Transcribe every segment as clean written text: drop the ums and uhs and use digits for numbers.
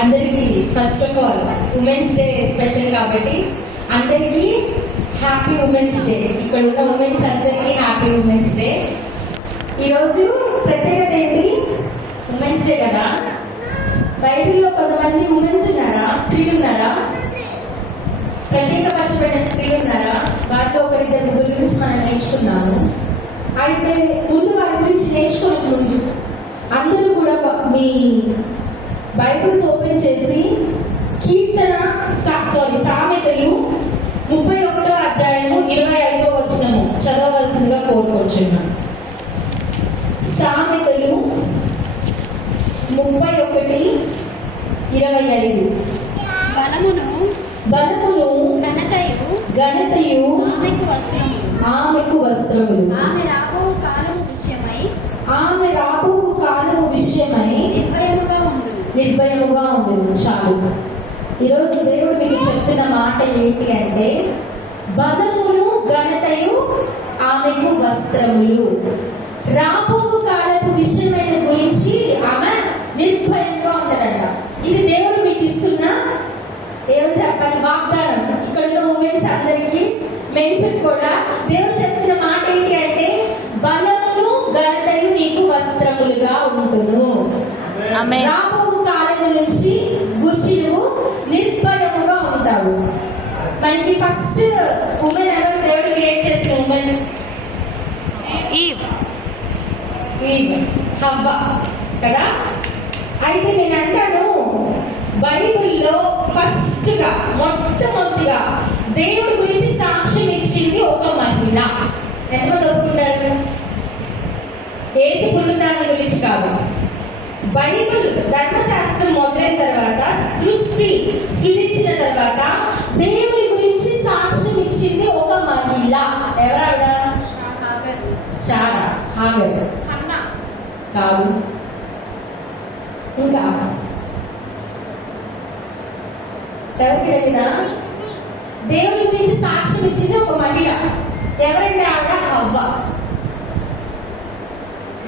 అందరికీ first of all women's day special కాబట్టి అందరికీ హ్యాపీ ఉమెన్స్ డే. ఇక్కడ ఉన్న ఉమెన్స్ అందరికీ హ్యాపీ ఉమెన్స్ డే. ఈరోజు ప్రత్యేకత ఏంటి? ఉమెన్స్ డే కదా. బైబిల్లో కొంతమంది ఉమెన్స్ ఉన్నారా? స్త్రీలు ఉన్నారా? ప్రత్యేకపరచబడిన స్త్రీలు ఉన్నారా? వాటిలో ఒకరిద్దరు ముగ్గురు గురించి మనం నేర్చుకున్నాము. అయితే ముందు వారి గురించి నేర్చుకోవడం ముందు అందరూ కూడా మీ బైబిల్స్ ఓపెన్ చేసి సామెతలు 31వ అధ్యాయము 25వ వచనము చదవవలసిందిగా కోరుకుంటున్నాను. సామెతలు 31:25. బలమును ఘనతయు ఆమెకు వస్త్రములు. ఆమె రాబో కాలము విషయమై నిర్భయముగా ఉండు. చాలు. ఈరోజు దేవుడు మీకు చెప్తున్న మాట ఏంటి అంటే, బలమును ఘనతయు ఆమెకు వస్త్రములు. రాబో కాలపు విషయమైన గురించి ఆమె నిర్భయంగా ఉంటుందంట. ఇది దేవుడు మీకు ఇస్తున్న ఏమని చెప్పాలి వాగ్దానం. ఇక్కడ ఉమెన్స్ అందరికీ, మెన్స్ కూడా దేవుడు చెప్తున్న మాట ఏంటి అంటే, బలమును ఘనతయు నీకు వస్త్రములుగా ఉంటును. రాబో కాలం నుంచి గురించి నువ్వు నిర్భయముగా ఉంటావు. మనకి ఫస్ట్ ఉమెన్ ఎవరు దేవుడు క్రియేట్ చేసిన ఉమెన్? ఈవ్, హవ్వ కదా. అయితే నేను అంటాను, బైబిల్లో ఫస్ట్గా మొట్టమొదటిగా దేవుడి గురించి సాక్ష్యం ఇచ్చింది ఒక మహిళ. ఎంతమంది ఒప్పుకుంటారు? ఏసు పునరుద్ధానం గురించి కాదు. బైబిల్ ధర్మశాస్త్రం మొదలైన తర్వాత, సృజించిన తర్వాత దేవుడి గురించి సాక్ష్యం ఇచ్చింది ఒక మహిళ. ఎవరావిడ? శారా, హాగర్ కాదు. ఇంకా ఎవరికి తెలియదా? దేవుడి గురించి సాక్ష్యం ఇచ్చింది ఒక మహిళ. ఎవరంటే ఆవిడ హవ్వ.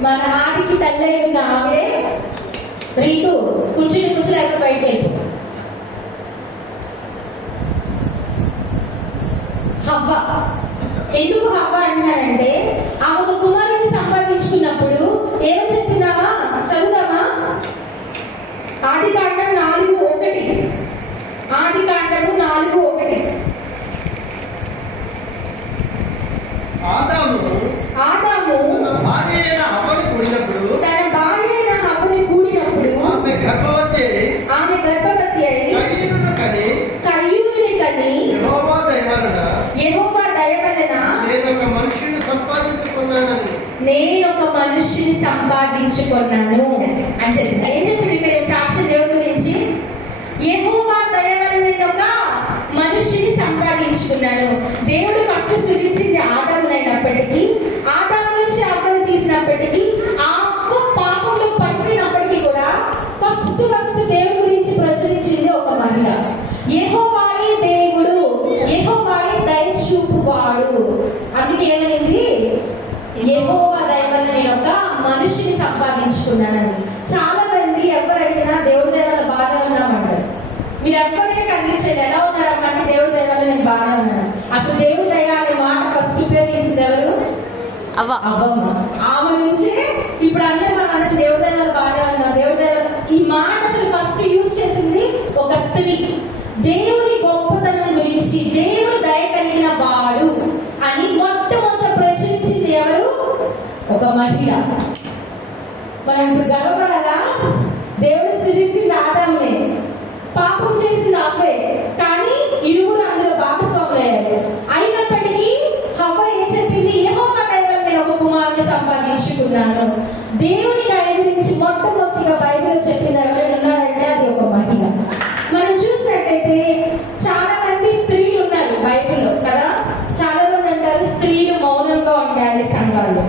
మన ఆదికి తల్లి ఉన్న ఆవిడే రీతు కూర్చుని బయట హవ్వ. ఎందుకు హవ్వ అంటారంటే, ఆమె ఒక కుమారుని సంపాదించుకున్నప్పుడు ఏమని చెప్తున్నావా? చదువుదామా? ఆదికాండం 4:1. ఆదికాండము 4:1. ఆదాము తన భార్య అయిన హవ్వని కూడినప్పుడు ఆమె గర్భవతి అయి కయ్యూరుని కని యెహోవా దయ వలన నేను ఒక మనుష్యుని సంపాదించుకున్నాను అని చెప్పి ఏం చెప్పింది ఇక్కడ సాక్ష్యం దేవుడి గురించి? యెహోవా దయ వలన నేను ఒక మనుష్యుని సంపాదించుకున్నాను. దేవుడు ఫస్ట్ సృజించింది ఆదామునైనప్పటికీ, ఆదాము నుంచి అవ్వను తీసినప్పటికీ, ఆ అవ్వ పాపంలో పడిపోయినప్పటికీ కూడా ఫస్ట్ దేవుడి గురించి ప్రచురించింది ఒక మహిళ. యెహోవాయే దేవుడు, యెహోవాయే దయ చూపువాడు. అందుకే ఏమైంది? యెహోవా దయ వలన నేను ఒక మనిషిని సంపాదించుకున్నానని. చాలా మంది ఎవరు అడిగినా దేవుడి దయ వల్ల బాగా ఉన్నామంటారు. మీరు ఎక్కడికే కనిపించేది ఎలా ఉన్నారమ్మంటే, దేవుడి దయ వల్ల నేను బాగా ఉన్నాను. అసలు దేవుడి దయ అనే మాట ఫస్ట్ ఉపయోగించింది ఎవరు? అవ్వమ్మ. ఆమె నుంచి ఇప్పుడు అందరూ మనం దేవుడి దయ వల్ల బాగా ఉన్నాం, దేవుడి దయ వల్ల. ఈ మాట అసలు ఫస్ట్ యూజ్ చేసింది ఒక స్త్రీ. దేవుని గొప్పతనం గురించి, దేవుడు దయ కలిగిన వాడు అని మొట్టమొదట ప్రచురించింది ఎవరు? ఒక మహిళ. మనం ఇప్పుడు గర్వపడాలా? దేవుడు సృజించింది ఆదామునే, పాపం చేసింది అవ్వే, కానీ ఇరువురు అందులో భాగస్వాములయ్యారు. అయినప్పటికీ హవ్వ ఏం చెప్పింది? యెహోవా దయ వలన నేను ఒక కుమారుని సంపాదించుకున్నాను. దేవుని దయ గురించి మొట్టమొదటిగా బైబిల్ చెప్పింది ఎవరైనా ఉన్నారంటే అది ఒక మహిళ. మనం చూసినట్టయితే చాలా మంది స్త్రీలు ఉన్నారు బైబిల్లో కదా. చాలా మంది అంటారు స్త్రీలు మౌనంగా ఉండాలి, సంఘాల్లో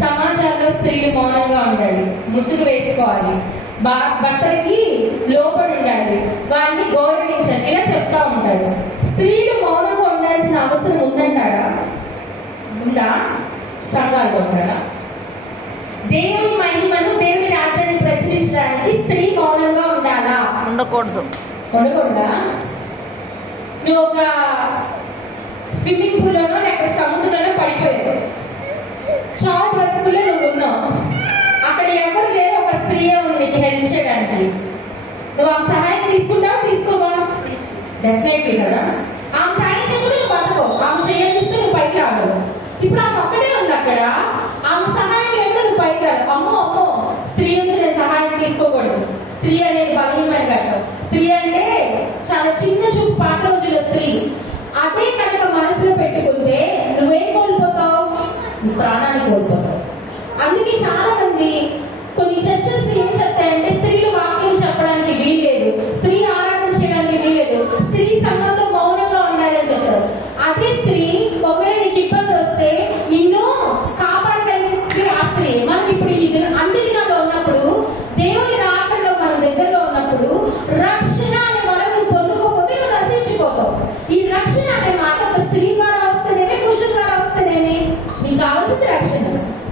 సమాజంలో స్త్రీలు మౌనంగా ఉండాలి, ముసుగు వేసుకోవాలి, భర్తకి లోబడి ఉండాలి, వారిని గౌరవించాలి, ఇలా చెప్తా ఉంటారు. స్త్రీలు మౌనంగా ఉండాల్సిన అవసరం ఉందంటారా? ఉందా? సంఘాల్లో ఉంటారా? దేవుని మహిమను, దేవుని రాజ్యాన్ని ప్రచురించడానికి స్త్రీ మౌనంగా ఉండాలా? ఉండకూడదు. ఉండకుండా నువ్వు ఒక స్విమ్మింగ్ పూల్లోనో లేకపోతే సముద్రంలోనో పడిపోయావు, చావు బ్రతుకులో నువ్వు ఉన్నావు, అక్కడ ఎవరు లేరు, ఒక స్త్రీ ఉంది నీకు హెల్ప్ చేయడానికి. నువ్వు ఆమె సహాయం తీసుకుంటావా తీసుకోవా? డెఫినెట్లీ కదా. ఆమె సహాయం చేయకుండా నువ్వు పడుకో, ఆమె చేయాలిస్తే నువ్వు పైకి రాగలవు. ఇప్పుడు ఆమె ఒక్కడే ఉంది అక్కడ, ఆమె సహాయం లేకుండా నువ్వు పైకి రాదు. అమ్మో అమ్మో, స్త్రీ నుంచి నేను సహాయం తీసుకోకూడదు, స్త్రీ అనేది బలహీనమైన ఘట్టం, స్త్రీ అంటే చాలా చిన్న చూపు పాత రోజుల్లో స్త్రీ. అదే కనుక మనసులో పెట్టుకుంటే నువ్వేం కోల్పోతావు? నీ ప్రాణాన్ని కోల్పోతావు. అందుకే చాలా మంది కొన్ని చర్చస్ ఏం చెప్తాయంటే స్త్రీలు వాక్యం చెప్పడానికి వీల్లేదు, స్త్రీ ఆరాధన చేయడానికి వీల్లేదు, స్త్రీ సంఘంలో మౌనంగా ఉండాలని చెప్తారు. అదే స్త్రీ ఒకవేళ నీకు ఇబ్బంది వస్తే నిన్ను కాపాడగలిగే స్త్రీ ఆ స్త్రీ. మనం ఇప్పుడు ఈ అంత్యదినాల్లో ఉన్నప్పుడు, దేవుని రాకడలో మన దగ్గరలో ఉన్నప్పుడు, రక్షణ అనే మనం నువ్వు పొందుకోకపోతే నువ్వు నశించిపోతావు. ఈ రక్షణ అనే మాట ఒక స్త్రీ ద్వారా వస్తేనేమి, పురుషుల ద్వారా వస్తేనేమి, నీకు కావాల్సింది రక్షణ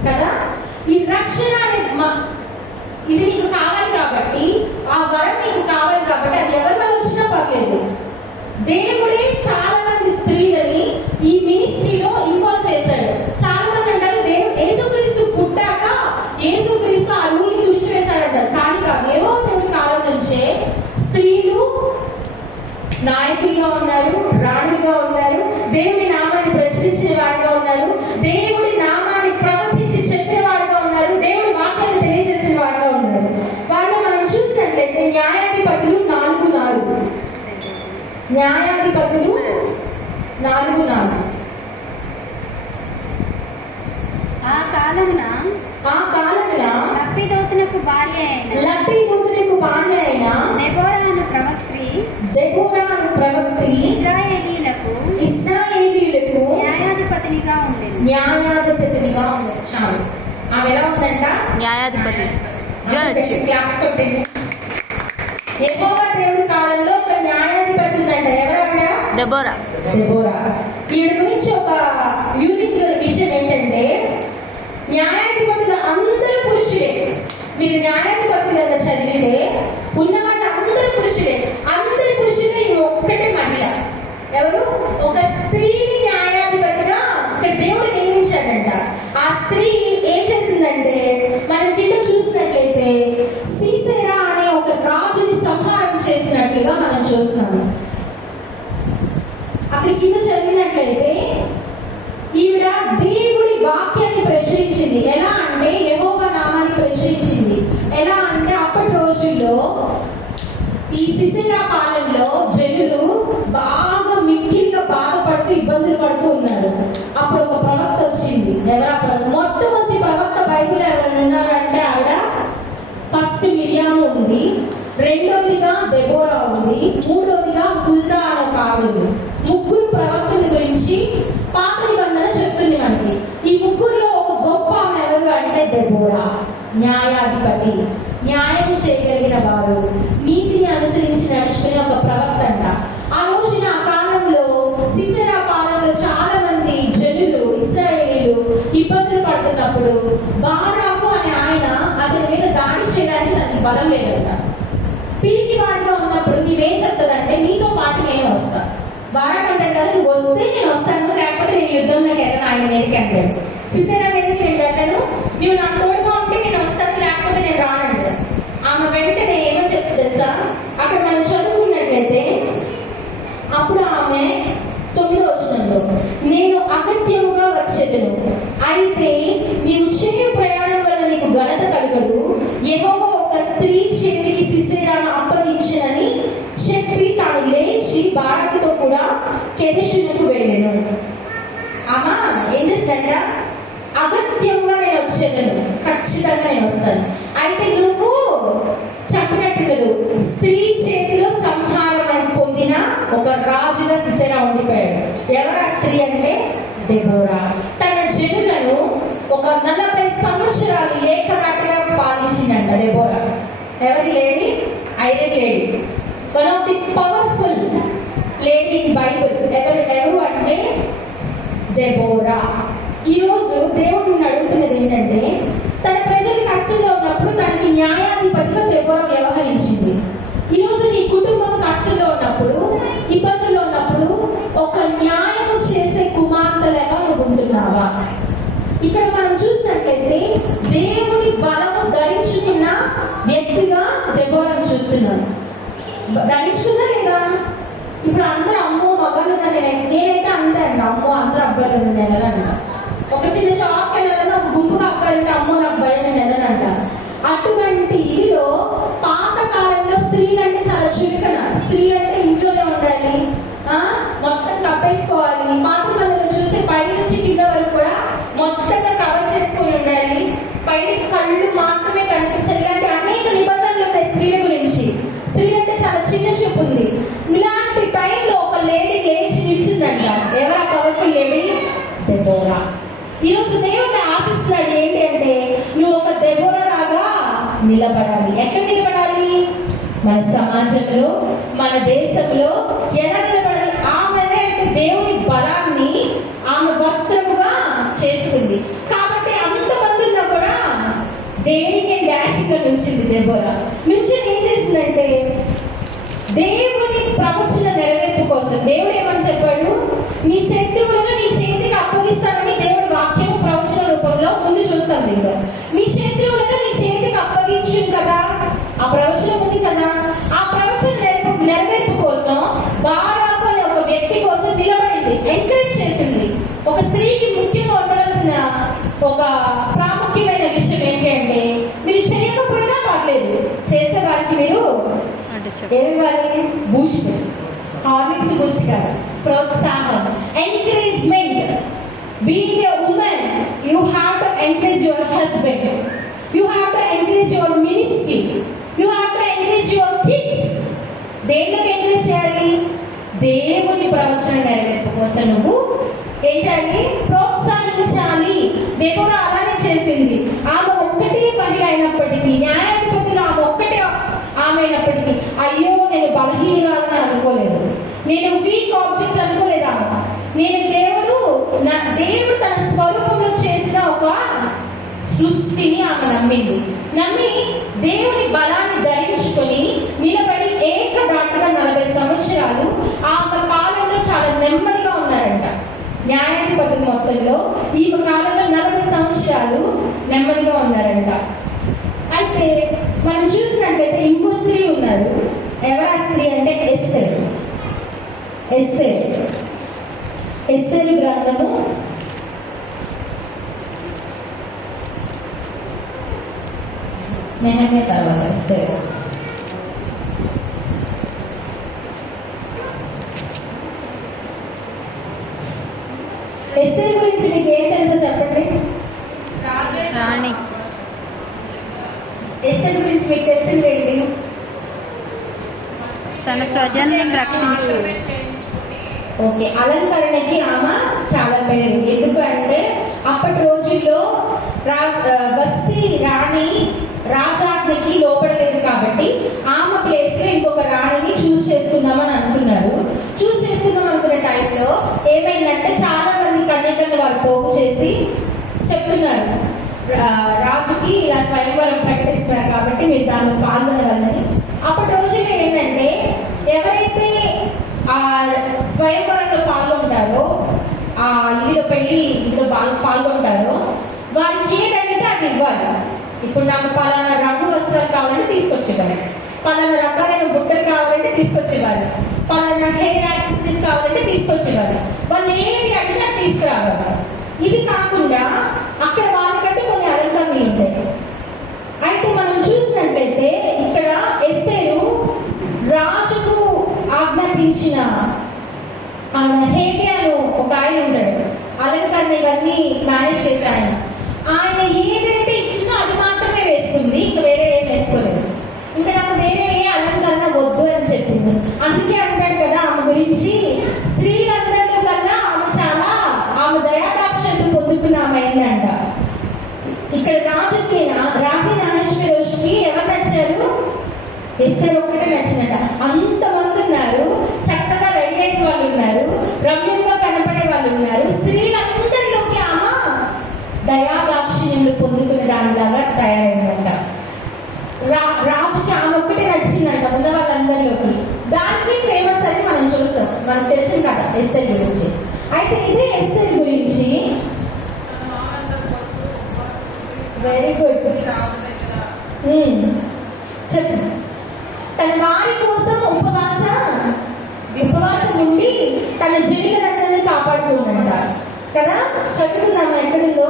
కదా. ఈ రక్షణ అనే ఇది నీకు కావాలి కాబట్టి, ఆ వరం నీకు కావాలి కాబట్టి, అది ఎవరి వల్ల వచ్చినా పర్లేదు. దేవుడే చాలా మంది స్త్రీలని ఈ మినిస్ట్రీలో ఇన్వాల్వ్ చేశాడు. చాలా మంది అంటారు యేసుక్రీస్తు పుట్టాక యేసుక్రీస్తు ఆ రూల్ని తుడిచివేశాడంటారు. కానీ కాదు, ఏవో దేవుడి కాలం నుంచే స్త్రీలు నాయకులుగా ఉన్నారు, రాణులుగా ఉన్నారు, దేవుడి నామాన్ని ప్రశ్నించే వారిగా ఉన్నారు, దేవుడి నామాన్ని ప్రవచించి చెప్పేవారుగా ఉన్నారు, దేవుడి వాక్యాన్ని తెలియజేసే వారుగా ఉన్నారు. వాళ్ళు మనం చూసినట్లయితే న్యాయాధిపతులు 4:4, న్యాయాధిపతులు 4:4. ఆ కాలమున లప్పిదోతునకు భార్య అయిన దెబోరాను ప్రవక్త్రి ఇశ్రాయేలీయులకు న్యాయాధిపతినిగా ఉండేది. చాలు. ఆమె ఎలా ఉందంట? న్యాయాధిపతి. క్లాప్స్ కొట్టింది. యెహోవా దేవుడి కాలంలో ఒక న్యాయాధిపతి ఉందంట. ఎవరావిడ? దెబోరా. వీడి గురించి ఒక యూనిక్ విషయం ఏంటంటే, న్యాయాధిపతులు అందరూ పురుషులే. మీరు న్యాయాధిపతులు చదివితే ఉన్నవాళ్ళు అందరూ పురుషులే. అందరి పురుషులే, ఇవి ఒక్కటే మహిళ. ఎవరు? ఒక స్త్రీని న్యాయాధిపతిగా ఇక్కడ దేవుడు నియమించాడంట. ఆ స్త్రీ ఏం చేసిందంటే, మనం కింద చూసినట్లయితే సీసెరా అనే ఒక రాజుని సంహారం చేసినట్లుగా మనం చూస్తున్నాము. అక్కడ కింద చదివినట్లయితే ఈవిడ దేవుడి వాక్యాన్ని ప్రచురించింది. ఎలా అంటే యెహోవా నామాన్ని ప్రచురించింది. ఎలా అంటే అప్పటి రోజుల్లో ఈ సిసెరా పాలనలో జనులు బాగా మిక్కిలిగా బాధపడుతూ ఇబ్బందులు పడుతూ ఉన్నారు. అప్పుడు ఒక ప్రవక్త వచ్చింది. ఎవరు? మొట్టమొదటి ప్రవక్త బైబిల్ ఎవరైనా ఉన్నారంటే ఆవిడ ఫస్ట్ మిరియాము ఉంది, రెండవదిగా దెబోరా ఉంది, మూడవదిగా హుల్దా అనే ఒక ఆవిడ ఉంది. ముగ్గురు ప్రవక్తల గురించి పాత నిబంధన చెప్తుంది మనకి. ఈ ముగ్గురులో ఒక గొప్ప ఆమె ఎవరు అంటే దెబోరా. న్యాయాధిపతి, న్యాయం చేయగలిగిన వారు, నీతిని అనుసరించి నడుచుకునే ఒక ప్రవక్త అంట. ఆ రోజున ఆ కాలంలో సిసెరా పాలనలో చాలా మంది జనులు, ఇశ్రాయేలీలు ఇబ్బందులు పడుతున్నప్పుడు బారాకు అనే ఆయన అతని మీద దాడి చేయడానికి దానికి బలం లేదంట. పిరికి వాడిగా ఉన్నప్పుడు నీవేం చెప్తుందంటే, నీతో పాటు నేను వస్తా. బారాకు అంటాడు కదా, నువ్వు వస్తే నేను వస్తాను, లేకపోతే నేను యుద్ధంలోకి వెళ్ళను ఆయన మీదకి అంటాడు. సిసెరా మీదకి నేను వెళ్ళను, నువ్వు నాకు తోడుగా ఉంటే నేను వస్తాను, లేకపోతే నేను రానంటాడు. ఆమె వెంటనే ఏమో చెప్తుంది తెలుసా? అక్కడ మనం చదువుకున్నట్లయితే అప్పుడు ఆమె 9వ వచనంలో, నేను అగత్యముగా వచ్చేదను, అయితే నీవు చేయు ప్రయాణం వల్ల నీకు ఘనత కలగదు, యెహోవా ఒక స్త్రీ చేతికి సిసెరాను అప్పగించనని చెప్పి తాను లేచి బారాకుతో కూడా కెదెషునకు వెళ్ళెను. ఆమె ఏం చేస్తాడ? అగత్యంగా నేను వచ్చేదను, ఖచ్చితంగా నేను వస్తాను, అయితే నువ్వు చెప్పినట్టు స్త్రీ చేతిలో సంహారం పొందిన ఒక రాజుగా సిసెరా ఉండిపోయాడు. ఎవరు ఆ స్త్రీ అంటే దెబోరా. తన జనులను ఒక 40 సంవత్సరాలు ఏకరాటగా పాలించిందంట దెబోరా. ఎవరి lady? Iron lady, one of the powerful lady in Bible. ఎవరు అంటే దెబోరా. ఈరోజు దేవుడు అడుగుతున్నది ఏంటంటే, తన ప్రజలు కష్టంలో ఉన్నప్పుడు తనకి న్యాయాధిపతిగా దెబోరా వ్యవహరించింది. ఈరోజు నీకు ఇబ్బందుల్లో ఉన్నప్పుడు ఒక న్యాయము చేసే కుమార్తెలాగా నువ్వు ఉంటున్నావా? ఇక్కడ మనం చూసినట్లయితే దేవుని బలము ధరించుకున్న వ్యక్తిగా దెబోరాను చూస్తున్నాను. ధరించుకుందా లేదా? ఇప్పుడు అందరూ అమ్మో మగాళ్ళు నేనైతే అంతే అంట, అమ్మో అందరూ అబ్బాయిలు నేను వెళ్ళాలంట. ఒక చిన్న షాప్కి వెళ్ళాలన్నా ఒక గుంపుగా అబ్బాయిలంటే అమ్మో నాకు భయం నేను వెళ్ళాలంట. అటువంటి ఇదిలో పాత కాలంలో స్త్రీలు అంటే చాలా చులకన. స్త్రీలు అంటే ఇంట్లోనే ఉండాలి, మొత్తం కప్పేసుకోవాలి. పాత కాలంలో చూస్తే పై నుంచి కింద వరకు కూడా మొత్తంగా కవర్ చేసుకొని ఉండాలి. పైన కళ్ళు మాత్రమే కనిపించాలి. ఇలాంటి అనేక నిబంధనలు ఉన్నాయి స్త్రీల గురించి. స్త్రీలు అంటే చాలా చిన్న చూపు ఉంది. ఇలాంటి టైంలో ఒక లేడీ లేచి నిలిచిందంట. ఎవరు ఆ పవర్ఫుల్ లేడీ? దెబోరా. ఈరోజు దేవుడిని ఆశిస్తున్నాడు ఏంటి అంటే నువ్వు ఒక దెబోరా లాగా నిలబడాలి. ఎక్కడ నిలబడాలి? మన సమాజంలో, మన దేశంలో ఎలా నిలబడాలి? ఆమెనే అంటే దేవుని బలాన్ని ఆమె వస్త్రముగా చేసుకుంది. కాబట్టి అంతమంది ఉన్నా కూడా డేరింగ్ అండ్ డాషింగ్ గా నుంచింది దెబోరా. నుంచి ఏం చేసిందంటే దేవుని ప్రవచన నెరవేర్పు కోసం దేవుడు ఏమని చెప్పాడు? నీ శత్రువులను నీ చేతికి అప్పగిస్తానని దేవుడి వాక్యము ప్రవచన రూపంలో ముందు చూస్తాం. దీంట్లో నీ శత్రువులను నీ చేతికి అప్పగించు కదా, ఆ ప్రవచనం ఉంది కదా. ఆ ప్రవచన నెరవేర్పు కోసం బారాకు అనే ఒక వ్యక్తి కోసం నిలబడింది, ఎంకరేజ్ చేసింది. ఒక స్త్రీకి ముఖ్యంగా ఉండవలసిన ఒక ప్రాముఖ్యమైన విషయం ఏంటి అంటే మీరు చేయకపోయినా పర్లేదు, చేసే వారికి మీరు ఏమివ్వాలి? బూస్ట్, హార్లిక్స్ బూస్ట్ కాదు, ప్రోత్సాహం, encouragement. Being a women you have to encourage your husband, you have to encourage your ministry, you have to encourage your kids. దేనికి ఎంకరేజ్ చేయాలి? దేవుని ప్రవచన నెరవేర్పు కోసం నువ్వు ఏం చేయాలి? ప్రోత్సహించాలి. దేవుడు అలానే చేసింది. ఆమె ఒక్కటే మహిళ అయినప్పటికీ, న్యాయాధిపతులు ఆమె ఒక్కటే ఆమె అయినప్పటికీ అయ్యో నేను బలహీనురాలని అనుకోలేదు, నేను వీక్ ఆబ్జెక్ట్ అనుకోలేదు. నేను దేవుడు తన స్వరూపంలో చేసిన ఒక సృష్టిని ఆమె నమ్మింది. నమ్మి దేవుని బలాన్ని ధరించుకొని నిలబడి ఏకదాటిగా 40 సంవత్సరాలు ఆమె పాలనలో చాలా నెమ్మదిగా ఉన్నారంట. న్యాయాధిపతుల మొత్తంలో ఈమె కాలంలో 40 సంవత్సరాలు నెమ్మదిగా ఉన్నారంట. అయితే మనం చూసినట్లయితే ఇంకో స్త్రీ ఉన్నారు. ఎవరా స్త్రీ అంటే ఎస్తేరు. ఎస్తేరు గ్రంథము 9 తర్వాత ఎస్తేరు. ఎస్తేరు గురించి మీకు ఏం తెలుసో చెప్పండి. రాణి. ఎస్తేరు గురించి మీకు తెలిసింది ఏంటి? తన స్వజనులను రక్షించు. ఓకే, అలంకరణకి ఆమె చాలా పేరు. ఎందుకంటే అప్పటి రోజుల్లో బస్తీ రాణి రాజాజ్ఞకి లోపడలేదు కాబట్టి ఆమె ప్లేస్ లో ఇంకొక రాణిని చూస్ చేసుకుందామని అనుకున్నారు. చూస్ చేసుకుందాం అనుకునే టైంలో ఏమైందంటే చాలా మంది కన్యకల్ని వాళ్ళు పోగు చేసి చెప్తున్నారు రాజుకి ఇలా స్వయంవరం ప్రకటిస్తున్నారు కాబట్టి మీరు దానిలో పాల్గొనవాలని. అప్పటి రోజుల్లో ఏంటంటే ఎవరైతే ఆ స్వయంవరంలో పాల్గొంటారో, ఆ ఇదిలో పాల్గొంటారో వారికి ఏదైతే అది ఇవ్వాలి. ఇప్పుడు నాకు పలానా రంగు వస్త్రాలు కావాలంటే తీసుకొచ్చేవారు, పలానా రకాలైన బుట్టలు కావాలంటే తీసుకొచ్చేవారు, పలానా హెయిర్ యాక్సెసరీస్ కావాలంటే తీసుకొచ్చేవారు. వాళ్ళు ఏది అడిగితే అది తీసుకురావాలి. ఇది కాకుండా అక్కడ వాళ్ళకంటే కొన్ని అలంకరణలు ఉంటాయి. అయితే మనం చూసినట్లయితే ఇక్కడ ఎస్తేరు రాజుకు ఆజ్ఞాపించిన హేటియాను ఒక ఆయన ఉంటాడు, అలంకరణ ఇవన్నీ మేనేజ్ చేసే ఆయన ఏదైతే ఇచ్చినా అది మాత్రమే వేసుకుంది, ఇంకా వేరే ఏం వేసుకోలేదు. ఇంకా నాకు వేరే ఏ అలంకరణ వద్దు అని చెప్పింది. అందుకే అంటాడు కదా ఆమె గురించి, స్త్రీలందరిలో కన్నా ఆమె దయాదాక్షిణ్యం పొందుకున్న ఆమె ఏంటంట. ఇక్కడ రాజరాజేశ్వరికి ఎవరు నచ్చారు? ఎస్తేరు ఒక్కటే నచ్చినట. అంతమంది ఉన్నారు, చక్కగా రెడీ అయిన వాళ్ళు ఉన్నారు, రమ్యంగా కనపడే వాళ్ళు ఉన్నారు. స్త్రీలందరిలోకి ఆమె దయాదాక్షిణ్యం పొందుకునే దానిలాగా తయారైందంట. రాజుకి ఆమె ఒక్కటే నచ్చిందంట ఉన్న వాళ్ళందరిలోకి. దానికి ఫేమస్ అని మనం చూస్తాం. ఎస్తేర్ గురించి. అయితే ఇదే ఎస్తేర్ గురించి వెరీ గుడ్ చెప్పు. తన వారి కోసం ఉపవాసం ఉండి తన జనులందరినీ కాపాడుతుందంట కదా. చదువుకుందామా ఎక్కడుందో?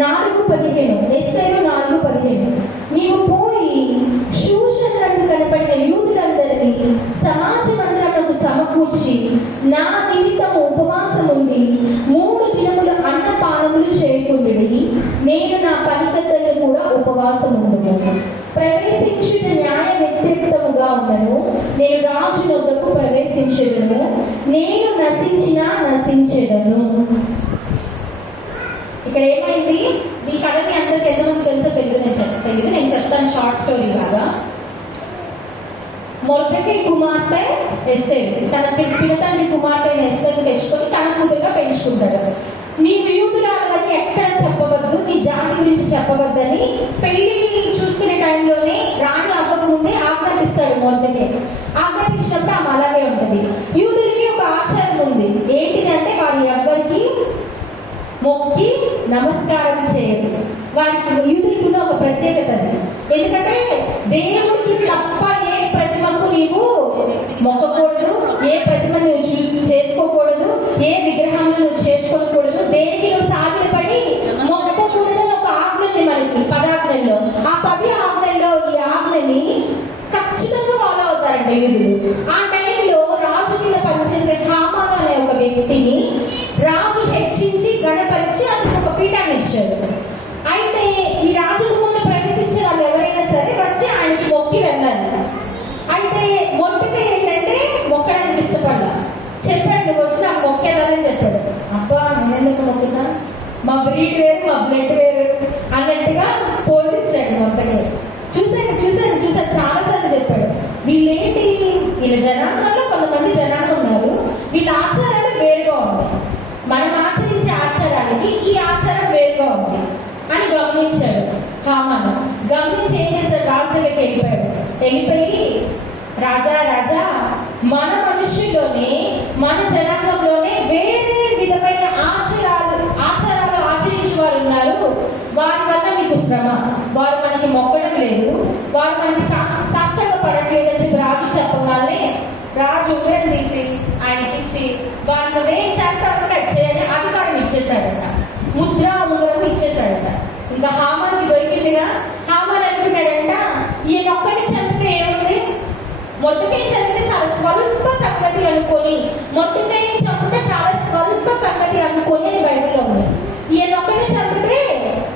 4:15 ఎస్తేరు 4:15. నీవు పోయి షూషన్లకు కనపడిన యూదులందరినీ సమాజ మందిరములకు సమకూర్చి నా నిమిత్తము ఉపవాసం ఉండి 3 దినములు అన్నపానములు చేయకుండి నేను నా పనికత్తెలు కూడా ఉపవాసం ఉండును. ప్రవేశించుట న్యాయ వ్యతిరేక్తముగా ఉన్నను. నేను రాజు వద్దకు ప్రవేశించెదను. నేను నశించెదను. ఇక్కడ ఏమైంది? ఈ కథ మీ అందరికి ఎంతమంది తెలుసో తెలియదు, నేను చెప్తాను షార్ట్ స్టోరీ లాగా. మొర్దెకై కుమార్తె ఎస్తేర్ తన పినతండ్రి కుమార్తె ఎస్తేర్ని తెచ్చుకొని తన కూతురుగా పెంచుకుంటాడు. నీవు యూదురాలని ఎక్కడ చెప్పవద్దు, నీ జాతి గురించి చెప్పవద్దని పెళ్లి చూసుకునే టైంలోనే రాణి అవ్వకముందే ఆజ్ఞాపిస్తాడు మొర్దెకై. ఆజ్ఞాపించినప్పుడు ఆమె అలాగే ఉంటుంది. యూదులకి ఒక ఆచారం ఉంది. ఏంటిదంటే వారి ఎవ్వరికి మొక్కి నమస్కారం చేయదు. వారికి యూదులకు ఉన్న ఒక ప్రత్యేకత అది. ఎందుకంటే దేవుడికి తప్ప ఏ ప్రతిమకు నీవు మొక్కకూడదు, ఏ ప్రతిమను నువ్వు చేసుకోకూడదు, ఏ విగ్రహాలను నువ్వు చేసుకోకూడదు. దేనికి నువ్వు సాగిలపడి మొక్కకూడదు ఒక ఆజ్ఞ ఉంది మనకి 10 ఆజ్ఞల్లో. ఆ 10 ఆజ్ఞల్లో ఈ ఆజ్ఞని ఖచ్చితంగా ఫాలో అవుతారంట యూదులు. ఆ టైంలో రాజు కింద పనిచేసే హామాన్ అనే ఒక వ్యక్తిని రాజు హెచ్చించి గణపరిచి అతనికి ఒక పీఠాన్ని ఇచ్చాడు. అయితే ఈ రాజకుమారుని ప్రవేశించే వాళ్ళు ఎవరైనా సరే వచ్చి ఆయనకి మొక్కి వెళ్ళాలి. అయితే మొక్కకి ఏంటంటే మొక్కడానికి ఇష్టపడ్డా. చెప్పాడు, నువ్వు వచ్చి నాకు మొక్కేదాలని చెప్పాడు. అబ్బా నేను ఎందుకు మొక్కుతా, మా బ్రీడ్ వేరు మా బ్లడ్ వేరు అన్నట్టుగా పోజిచ్చాడు మొక్కకి. చూసాను చాలాసార్లు చెప్పాడు. వీళ్ళేంటి, వీళ్ళ జనాంగంలో కొంతమంది జనాంగం ఉన్నారు, వీళ్ళ ఆచారాలు వేరుగా ఉన్నాయి, మనం ఆచరించే ఆచారాలకి ఈ ఆచారం వేరుగా ఉంది అని గమనించాడు హామాను. గమనించి ఏం చేశాడు? రాజు దగ్గరికి వెళ్ళిపోయి రాజా మన మనుషుల్లోనే మన జనాంగంలోనే వేరే విధమైన ఆచారాలు ఆచరించే వారు ఉన్నారు. వారి వల్ల మీకు శ్రమ, వారు మనకి మొక్కడం లేదు, వారు మనకి శాస్త్రంగా పడట్లేదు అని చెప్పి రాజు చెప్పగానే రాజు ఉగ్రం తీసి ఆయనకి ఇచ్చి వాళ్ళు ఏం చేస్తారంటే అది చేయని అధికారం ఇచ్చేసాడట. ముద్ర ఉంగరం ఇచ్చేసాడట. ఇంకా హామాన్కి దొరికిందిగా. హామాన్ అనుకున్నాడంట, ఈయన ఒక్కడిని చంపితే ఏముంది, మొట్టకై చంపితే చాలా స్వల్ప సంగతి అనుకొని, మొట్టకై చంపితే చాలా స్వల్ప సంగతి అనుకొని బైబిల్లో ఉంది. ఈయన ఒక్కడిని చంపితే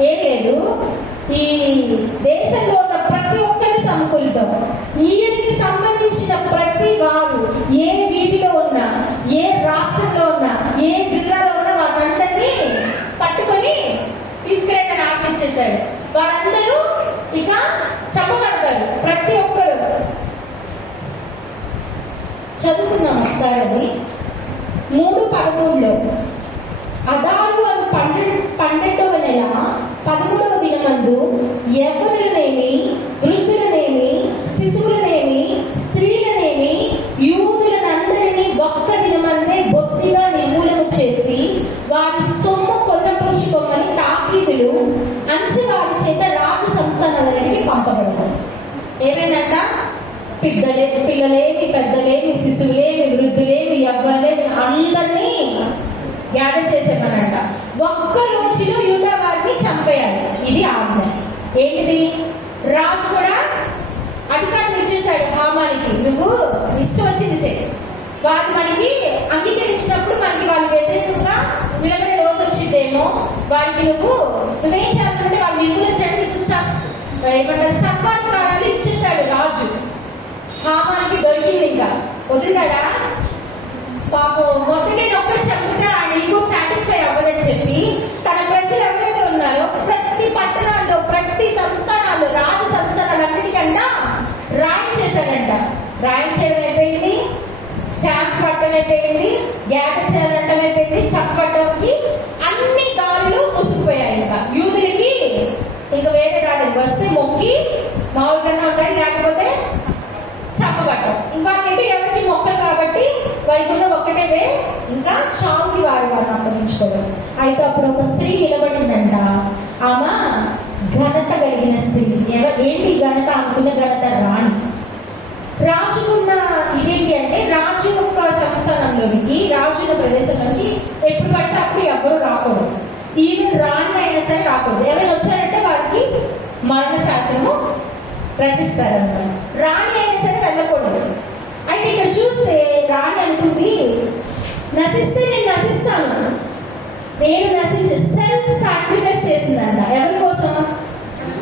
ఏం లేదు, ఈ దేశంలో ఉన్న ప్రతి ఒక్కరిని సమకూలుతాం. ఈయనకి సంబంధించిన ప్రతి వారు ఏ వీధిలో ఉన్నా, ఏ రాష్ట్రంలో ఉన్నా, ఏ జిల్లాలో ఉన్నా వారందరినీ పట్టుకొని తీసుకెళ్ళని ఆజ్ఞించేశాడు. వారందరూ ఇక చెప్పబడతారు ప్రతి ఒక్కరు. చదువుకున్నాం ఒకసారి అది 3:13 అదారు అని 12వ నెల 13వ దినమందు ఎవరునేమి, వృద్ధులనేమి, శిశువులనేమి, స్త్రీలనేమి, యూదులనందరినీ ఒక్క దినమందే బొత్తిగా నిర్మూలన చేసి వారి సొమ్ము కొల్లపుచ్చుకోమని తాకీదులు అంచి వారి చేత రాజు సంస్థానాలకి పంపబడతారు. ఏమైందంట? పిల్లలేమి, పెద్దలేమి, శిశువులేమి, వృద్ధులేమి, ఎవ్వలేమి అందరినీ గ్యాదర్ చేసేమనంట. ఒక్క రోజులో యూదా వారిని చంపేయాలి. ఇది ఆజ్ఞ. ఏంటిది? రాజు కూడా అధికారం ఇచ్చేసాడు హామానికి, నువ్వు ఇష్టం వచ్చింది చేయి. వారు మనకి అంగీకరించినప్పుడు మనకి వాళ్ళు వ్యతిరేకంగా నిలబడే రోజు వచ్చిందేమో, వారికి నువ్వేం చేయాలంటే వాళ్ళు నిర్మూలించండి, ఏమంటారు సర్వాధికారాలు ఇచ్చేసాడు రాజు. హామానికి దొరికింది. ఇంకా వదిలాడా? పాపం మొట్టగా ఒక్కడే చంపితే ఆయన ఈగో సాటిస్ఫై అవ్వదని చెప్పి తన ప్రజలు ఎవరైతే ఉన్నారో ప్రతి పట్టణాల్లో, ప్రతి సంస్థానాల్లో, రాజ సంస్థానాలన్నిటికంతా రాయించేశాడంట. రాయించడం అయిపోయింది, స్టాంప్ పట్టడం అయిపోయింది, గ్యాదర్ చేయాలంటం అయిపోయింది, చెప్పడానికి అన్ని దారులు ముసుకుపోయాయి. ఇంకా యూదులకి ఇంకా వేరే రాలేదు. వస్తే మొక్కి మామూలుగా ఉంటాయి, లేకపోతే చెప్పబట్టం. ఇంకా ఎవరికి వారికి ఒక్కటే వే, ఇంకా చావుకి వారిని అప్పగించుకోవడం. అయితే అప్పుడు ఒక స్త్రీ నిలబడిందంట. ఆమె ఘనత కలిగిన స్త్రీ. ఏంటి ఘనత? అనుకున్న ఘనత రాణి. రాజుకున్న ఇదేంటి అంటే రాజు యొక్క సంస్థానంలోనికి, రాజుల ప్రదేశంలోనికి ఎప్పుడు పడితే అప్పుడు ఎవరు రాకూడదు. ఈవెన్ రాణి అయినా సరే రాకూడదు. ఎవరైనా వచ్చారంటే వారికి మరణ శాసనము రచిస్తారన్నమాట. రాణి అయినా సరే వెళ్ళకూడదు. అయితే ఇక్కడ చూస్తే రాణి అంటుంది, నశిస్తే నేను నశిస్తాను, నేను నశించి సెల్ఫ్ సాక్రిఫైస్ చేసిందంట. ఎవరి కోసం?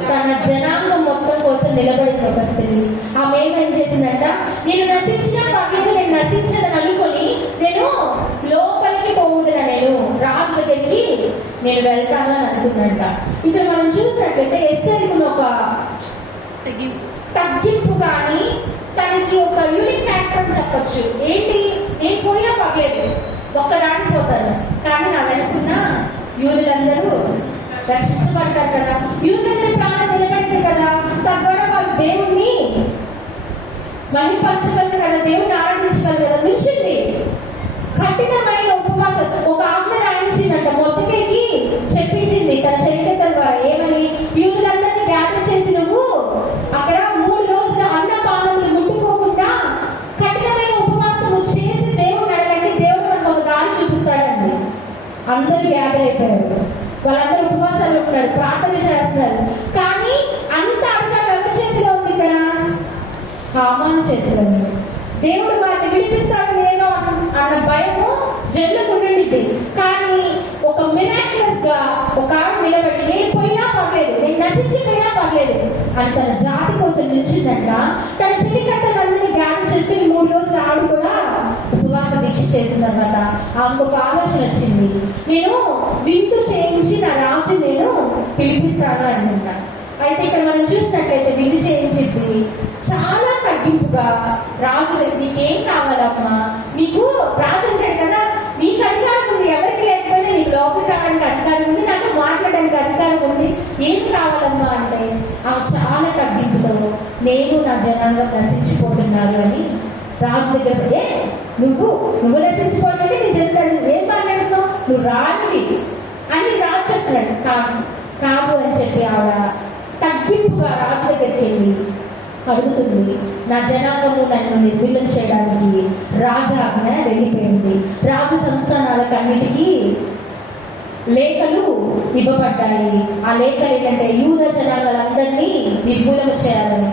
తన జనాంగం మొత్తం కోసం నిలబడిన ఒక స్త్రీ. ఆమె ఏమని చేసిందంట, నేను నశించిన పర్లేదు, నేను నశించదని అనుకొని నేను లోపలికి పోవుతున్న, నేను రాజు దగ్గరికి నేను వెళ్తాను అని అనుకుందంట. ఇక్కడ మనం చూసినట్లయితే ఎస్తేర్కి ఒక తగ్గింపు కానీ తనకి ఒక యూనిక్ యాక్టర్ అని చెప్పచ్చు. ఏంటి? నేను పోయినా పర్లేదు, ఒక్కదాన్ని పోతాను, కానీ నా వెనుకున్న యూదులందరూ రక్షించబడతారు కదా, యూదులందరూ ప్రాణం నిలబెడతారు కదా, తద్వారా వాళ్ళు దేవుణ్ణి మహిమపరచగలరు కదా, దేవుణ్ణి ఆరాధించగలరు కదా. నుంచింది కఠినమైన ఉపవాసం. ఒక ఆజ్ఞ రాయించిందంట, మొదటికి చెప్పించింది తన చరిత్ర ద్వారా. ఏమని? యూదులందరినీ గ్యాదర్ చేసి నువ్వు అక్కడ 3 రోజుల అన్నపానములు ముట్టుకోకుండా కఠినమైన ఉపవాసం చేసి దేవుడు అడగండి, దేవుడు మనకు ఒక దారి చూపిస్తాడండి. అందరూ గ్యాదర్ అయిపోయారు, వాళ్ళందరూ ఉపవాసాలు ఉన్నారు, ప్రార్థన చేస్తున్నారు. కానీ అంత అధికారం ఎవరి చేతిలో ఉంది? ఇక్కడ హామాను చేతిలో ఉంది. దేవుడు వారిని విడిపిస్తాడు లేదో అన్న భయము జనులకు ఉండింది. కానీ ఒక మిరాక్యులస్ గా ఒక ఆవిడ నిలబడి, నేను పోయినా పర్లేదు, నేను నశించిపోయినా పర్లేదు అని తన జాతి కోసం నిలిచిందంట. తన చిటికత్తలందరినీ జ్ఞానం చేస్తే 3 రోజులు ఆవిడ కూడా ఉపవాస దీక్ష చేసిన తర్వాత ఆమెకు ఒక ఆలోచన వచ్చింది, నేను విందు చేయించి నా రాజు నేను పిలిపిస్తాను అనుకుంటా. అయితే ఇక్కడ మనం చూసినట్లయితే విందు చేయించింది చాలా తగ్గింపుగా. రాజు నీకేం కావాలమ్మా? నీకు రాజు అంటాడు కదా, నీకు అధికారం ఉంది, ఎవరికి లేకపోయినా నీకు లోపలికి రావడానికి అధికారం ఉంది, నాకు మాట్లాడడానికి అధికారం ఉంది, ఏం కావాలమ్మా అంటే ఆమె చాలా తగ్గింపుతో, నేను నా జనాంగం నశించిపోతున్నాడు అని రాజు దగ్గర, నువ్వు నశించిపోతుంటే నీ జనం ఏం మాట్లాడుతున్నావు, నువ్వు రానివి అని రాజు చెప్తున్నాడు. కాదు అని చెప్పి ఆవిడ తగ్గింపుగా రాజు దగ్గరికి వెళ్ళి అడుగుతుంది. నా జనాంగము నన్ను నిర్వీర్యం చేయడానికి రాజాజ్ఞ వెళ్ళిపోయింది. రాజు సంస్థానాలకు అన్నిటికీ లేఖలు ఇవ్వబడ్డాయి. ఆ లేఖలు ఏంటంటే యూద జనాంగాలందరినీ నిర్మూలన చేయాలని.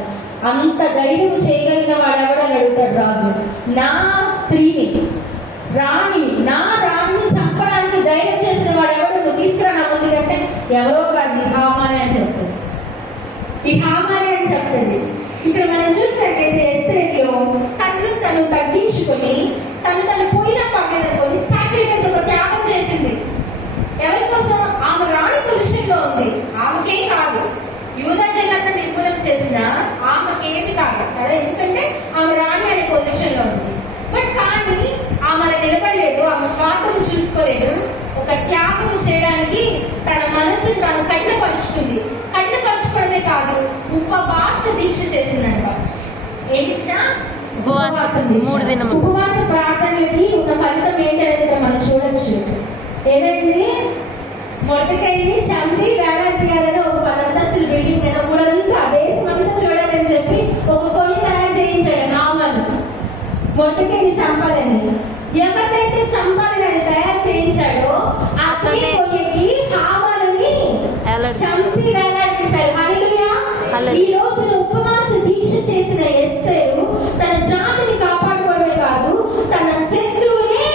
అంత ధైర్యం చేయగలిగిన వాడెవడని అడుగుతాడు రాజు. నా స్త్రీని, రాణిని, నా రాణిని చంపడానికి ధైర్యం చేసిన వాడెవడు, నువ్వు తీసుకురా నా ముందు అంటే ఎవరో కాదు, ఈ హామానే అని చెప్తుంది. ఈ హామానే అని చెప్తుంది. ఇక్కడ మనం చూసినట్లయితే ఎస్తేర్లో తను తగ్గించుకొని తను పోయిన పక్కన సాక్రిఫైస్, ఒక త్యాగం చేసింది. ఎవరి కోసం? ఆమె రాణి పొజిషన్ లో ఉంది, ఆమెకేం కాదు. యూదా జనాన్ని నిర్మూలన చేసిన ఆమెకేమి కాదు కదా, ఎందుకంటే ఆమె రాణి అనే పొజిషన్ లో ఉంది. బట్ కానీ ఆమె నిలబడలేదు, ఆమె స్వార్థం చూసుకోలేదు. ఒక త్యాగం చేయడానికి తన మనసును తాను కఠినపరుచుకుంది. కఠినపరచుకోవడమే కాదు, ఉపవాస దీక్ష చేసిందంట. ఏ దీక్ష? ఉపవాస ప్రార్థనలకి ఉన్న ఫలితం ఏంటనేది మనం చూడొచ్చు. ఏమైంది? మొదటికైంది చంపి వేలాడదీయాలని ఒక 10 అంతస్తుల బిల్డింగ్ మీద ఊరంతా దేశం అంతా చూడాలని చెప్పి ఒక కొయ్యి తయారు చేయించాడు నామాలు. మొదటికైంది చంపాలని. ఎవరినైతే చంపాలని తయారు చేయించాడో ఆ కొయ్యకి హామాలని చంపి వేలాడదీశారు. హల్లెలూయా. ఈ రోజు ఉపవాస దీక్ష చేసిన ఎస్తేరు తన జాతిని కాపాడుకోవడమే కాదు, తన శత్రువునే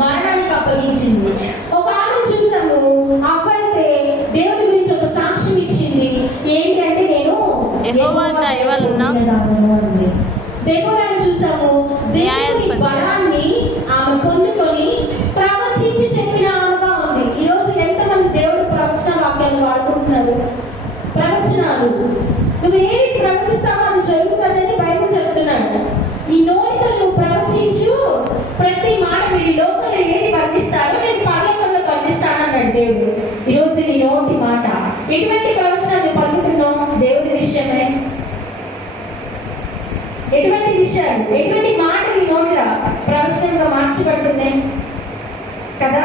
మరణానికి అప్పగించింది. ఒక ఆమె చూసాము, అవ్వైతే దేవుడి గురించి ఒక సాక్ష్యం ఇచ్చింది. ఏంటంటే నేను దేవుడాన్ని చూసాము. దేవుడి బలాన్ని ఆమె పొందుకొని ప్రవచించి చెప్పిన ఆమెగా ఉంది. ఈ రోజు ఎంతమంది దేవుడు ప్రవచన వాక్యాలను వాడుకుంటున్నారు? ప్రవచనాలు నువ్వు ఏది ప్రవచిస్తావో అది జరుగుతుందని బైబిల్ చెప్తున్నాడు. ఈ నోటితో నువ్వు ప్రవచించు, ప్రతి మాట మీరు లోకంలో ఏది వర్ణిస్తారో నేను పరలోకంలో వర్ణిస్తానన్నాడు దేవుడు. ఈరోజు నీ నోటి మాట ఎటువంటి ప్రవచనాన్ని పలుకుతున్నావు? దేవుడి విషయమే. ఎటువంటి ఇచ్చాడు. ఎటువంటి మాట నీ నోట్ల ప్రవచనంగా మార్చబడుతుంది కదా.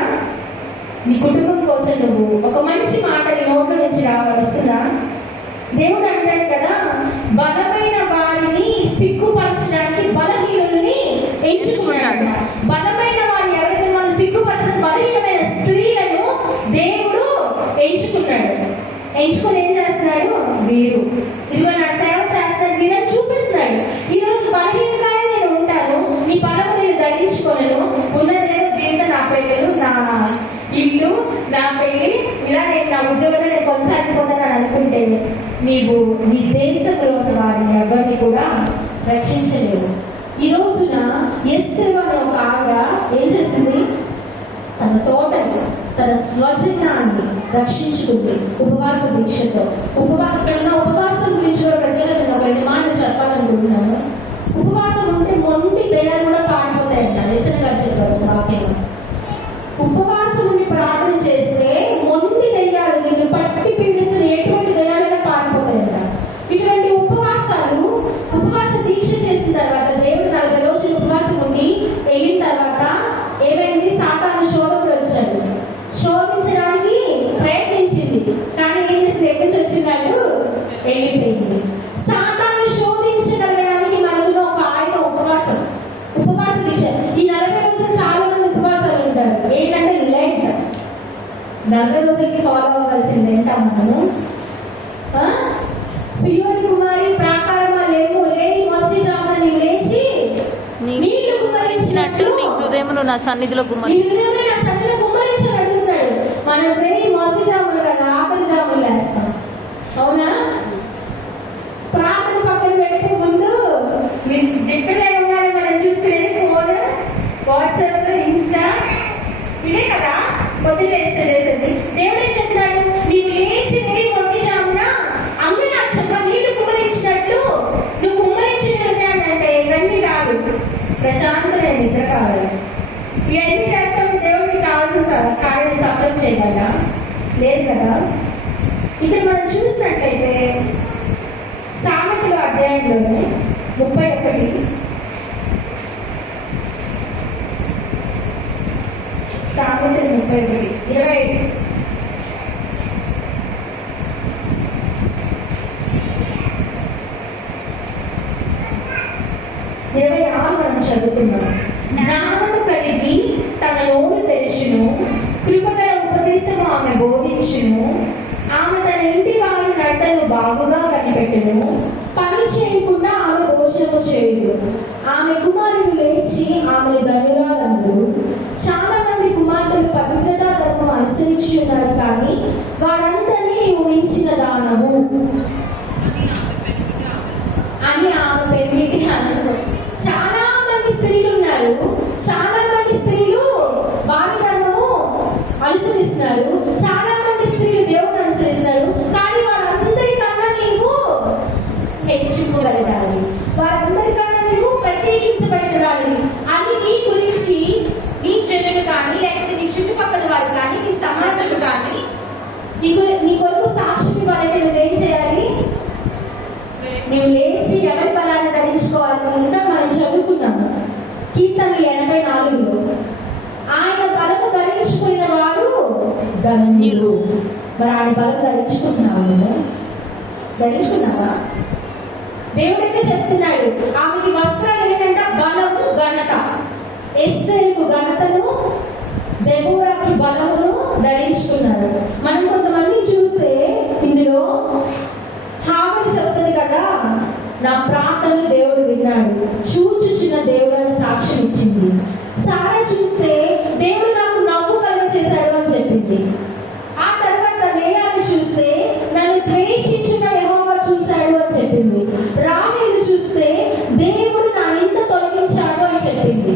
నీ కుటుంబం కోసం నువ్వు ఒక మంచి మాట నీ నోట్ల నుంచి వస్తుందా? దేవుడు అంటాడు కదా, బలమైన వారిని సిగ్గుపరచడానికి బలహీనుల్ని ఎంచుకున్నాడు. బలమైన వారిని ఎవరైతే మనం సిగ్గుపరచిన బలహీనమైన స్త్రీలను దేవుడు ఎంచుకున్నాడు. ఎంచుకొని ఏం చేస్తున్నాడు? వీరు ఇదిగో నా సేవ చేస్తాడు, వీరని చూపిస్తున్నాడు. ఈరోజు బలహీనగానే నేను ఉంటాను, నీ బలము నేను ధరించుకోలేను, ఉన్నదేదో జీవితం, నా పిల్లలు, నా ఇల్లు, నా పెళ్లి, ఇలా నేను నా ఉద్యోగంలో నేను కొనసాగిపోతానని అనుకుంటే నీవు నీ దేశంలో ఉన్న వారిని ఎవరిని కూడా రక్షించలేవు. ఈ రోజున ఎస్తేరు అనే ఒక ఆవిడ ఏం చేసింది? తన తోటని, తన స్వజనాన్ని రక్షించుకుంది ఉపవాస దీక్షతో. ఇక్కడ ఉపవాసం గురించి కూడా ప్రత్యేకంగా ఒక 2 మాటలు చెప్పాలనుకుంటున్నాను. ఉపవాసం ఉంటే మొండి దయ్యాలు కూడా పారిపోతాయంట. నిజంగా చెప్పారు వాక్యం. ఉపవాసం ఉండి ప్రార్థన చేస్తే మొండి దయ్యాలు నిన్ను పట్టి పీడిస్తున్న ఎటువంటి దయ్యాలైనా పారిపోతాయంట. ఇటువంటి ఉపవాస దీక్ష చేసిన తర్వాత దేవుడు 40 రోజులు ఉపవాసం ఉండి వెళ్ళిన తర్వాత ఏమైంది? సాతాను శోధకుడు వచ్చాడు. శోధించడానికి ప్రయత్నించింది, కానీ ఏం చేసింది? ఎక్కడి నుంచి వచ్చిందంటూ వెళ్ళిపోయింది. సాతాను శోధించగలగడానికి మనలో ఒక ఆయుధం ఉపవాస దీక్ష. ఈ 40 రోజులు చాలా మంది ఉపవాసాలు ఉంటారు. ఏంటంటే లెంట్, 40 రోజులకి ఫాలో అవ్వాల్సింది ఏంటా మనము? సియోని కుమారి ప్రాకారమా లేవు, రేయి మొదటి జామున నీవు లేచి నీళ్లు గుమ్మరించినట్టు నీ హృదయమును నా సన్నిధిలో గుమ్మరించి అడుగుతాడు. మనం రేయి మొదటి జాములు కదా, ఆఖరి జాములు వేస్తాం, అవునా? ప్రార్థన పక్కన పెడితే ముందు ఎక్కడే ఉన్నారని మనం చూసుకునేది ఫోన్, వాట్సాప్, ఇన్స్టా, ఇవే కదా పొద్దున్న వేస్తే చేసేది. దేవుడే చెప్తాడు, నీవు లేచి రేయి మొదటి జామున అంగనాక్షక నీళ్లు కుమ్మరించినట్లు నువ్వు కుమ్మరించుకుంటే ఇవన్నీ కాదు, ప్రశాంతమైన నిద్ర కావాలి. ఇవన్నీ చేస్తాం, దేవుడికి కావాల్సిన కార్యాన్ని సఫలం చేయగలరా? లేదు కదా. ఇక్కడ మనం చూసినట్లయితే సామెతల అధ్యాయంలోనే 31 సామెతలు 31 25 26 మనం చదువుతున్నాం. జ్ఞానము కలిగి తన నోరు తెరుచును, కృపగల ఉపదేశము ఆమె బోధించును. ఆమె తన ఇంటి వారి నడతను బాగుగా కనిపెట్టును, పని చేయకుండా ఆమె భోజనము చేయదు. ఆమె కుమారులు లేచి ఆమె ధనురాలందరూ. చాలా మంది కుమార్తెలు పవిత్రతా ధర్మం అనుసరించి ఉన్నారు, కానీ వారందరినీ నీవు మించిన దానము అని ఆమె పెళ్లికి అనుకో. చాలా మంది స్త్రీలు ఉన్నారు, చాలా మంది స్త్రీలు వారి ధర్మము అనుసరిస్తున్నారు, చాలా మంది స్త్రీలు దేవుడు అనుసరిస్తున్నారు, కానీ వారందరికన్నా నీవు హెచ్చుకోగలగాలి, వారందరికన్నా నీవు ప్రత్యేకించబడగలగాలి అని నీ గురించి నీ జనులు కానీ, లేకపోతే నీ చుట్టుపక్కల వారు కానీ, నీ సమాజం కానీ నీ కొరకు సాక్షి ఇవ్వాలంటే నువ్వేం చేయాలి? నీవు లేచి ఎవరి బలాన్ని ధరించుకోవాలి. ఇంకా మనం చదువుకున్నాము కీర్తనలు 84లో, ఆయన బలము ధరించుకున్న వారు ధన్యులు. మరి ఆయన బలం ధరించుకుంటున్నావు? ధరించుకున్నావా? దేవుడైతే చెప్తున్నాడు, ఆమెకి వస్త్రాలు ఏంటంటే బలము, ఘనత. ఎస్తేరుకు ఘనతను, దెబోరాకి బలమును ధరించుకున్నారు. మనం కొంతమంది చూస్తే ఇందులో హాగరు చెప్తుంది కదా, నా ప్రార్థనలు దేవుడు విన్నాడు, చూచుచున్న దేవుడు అని సాక్ష్యం ఇచ్చింది. సారా చూస్తే దేవుడు నాకు నవ్వు కలుగ చేశాడు అని చెప్పింది. ఆ తర్వాత లేయాను చూస్తే నన్ను ద్వేషించిన యెహోవా చూశాడు అని చెప్పింది. రాహేలు చూస్తే దేవుడు నా నింద తొలగించాడు అని చెప్పింది.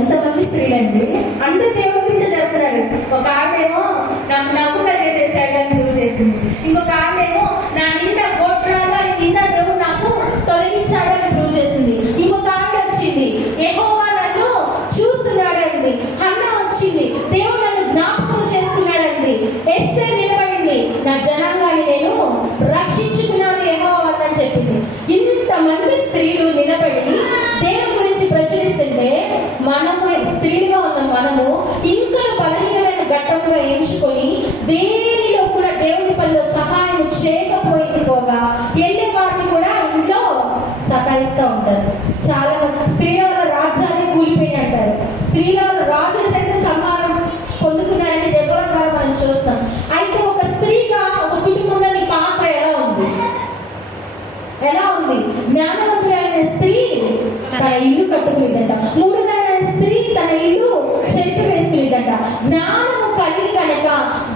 ఎంతమంది స్త్రీలండి అందరు దేవుడి గురించి చెప్తున్నారు. ఒక ఆవిడేమో నాకు నవ్వు కలిగ చేశాడు అని ప్రూవ్ చేసింది, ఇంకొక ఆవిడేమో నా నింద గోత్రాలు అని నింద దేవుడు నాకు తొలగించాడు అని ప్రూవ్ చేసింది. ఇంకొక ఆవిడ వచ్చింది, యెహోవా నన్ను చూస్తున్నాడండి. హన్నా వచ్చింది, దేవుడు నన్ను జ్ఞాపకం చేసుకున్నాడండి. ఎస్తేరు నిలబడింది, నా జనాంగాన్ని నేను రక్షించుకున్నాను యెహోవా అని చెప్పింది. ఇంతమంది స్త్రీలు నిలబడి మనము స్త్రీలుగా ఉన్న మనము ఇంకా బలహీనమైన ఘట్టంగా ఎంచుకొని దేనిలో కూడా దేవుని పనిలో సహాయం చేయకపోయింది పోగా వెళ్ళే వారిని కూడా ఇంట్లో సతాయిస్తూ ఉంటారు. చాలా మంది స్త్రీల వల్ల రాజ్యాన్ని కూలిపోయి అంటారు. స్త్రీల వల్ల రాజుల సైతం సమానం పొందుతున్నారని దెబ్బల ద్వారా మనం చూస్తాం. అయితే ఒక స్త్రీగా ఒక కుటుంబంలో నీ పాత్ర ఎలా ఉంది? జ్ఞానవంతులైన స్త్రీ తన ఇల్లు కట్టుకునేదంట. మూడుదలైన స్త్రీ తన ఇల్లు చెట్టు వేసుకునేదంట. జ్ఞానము కలిగి కనుక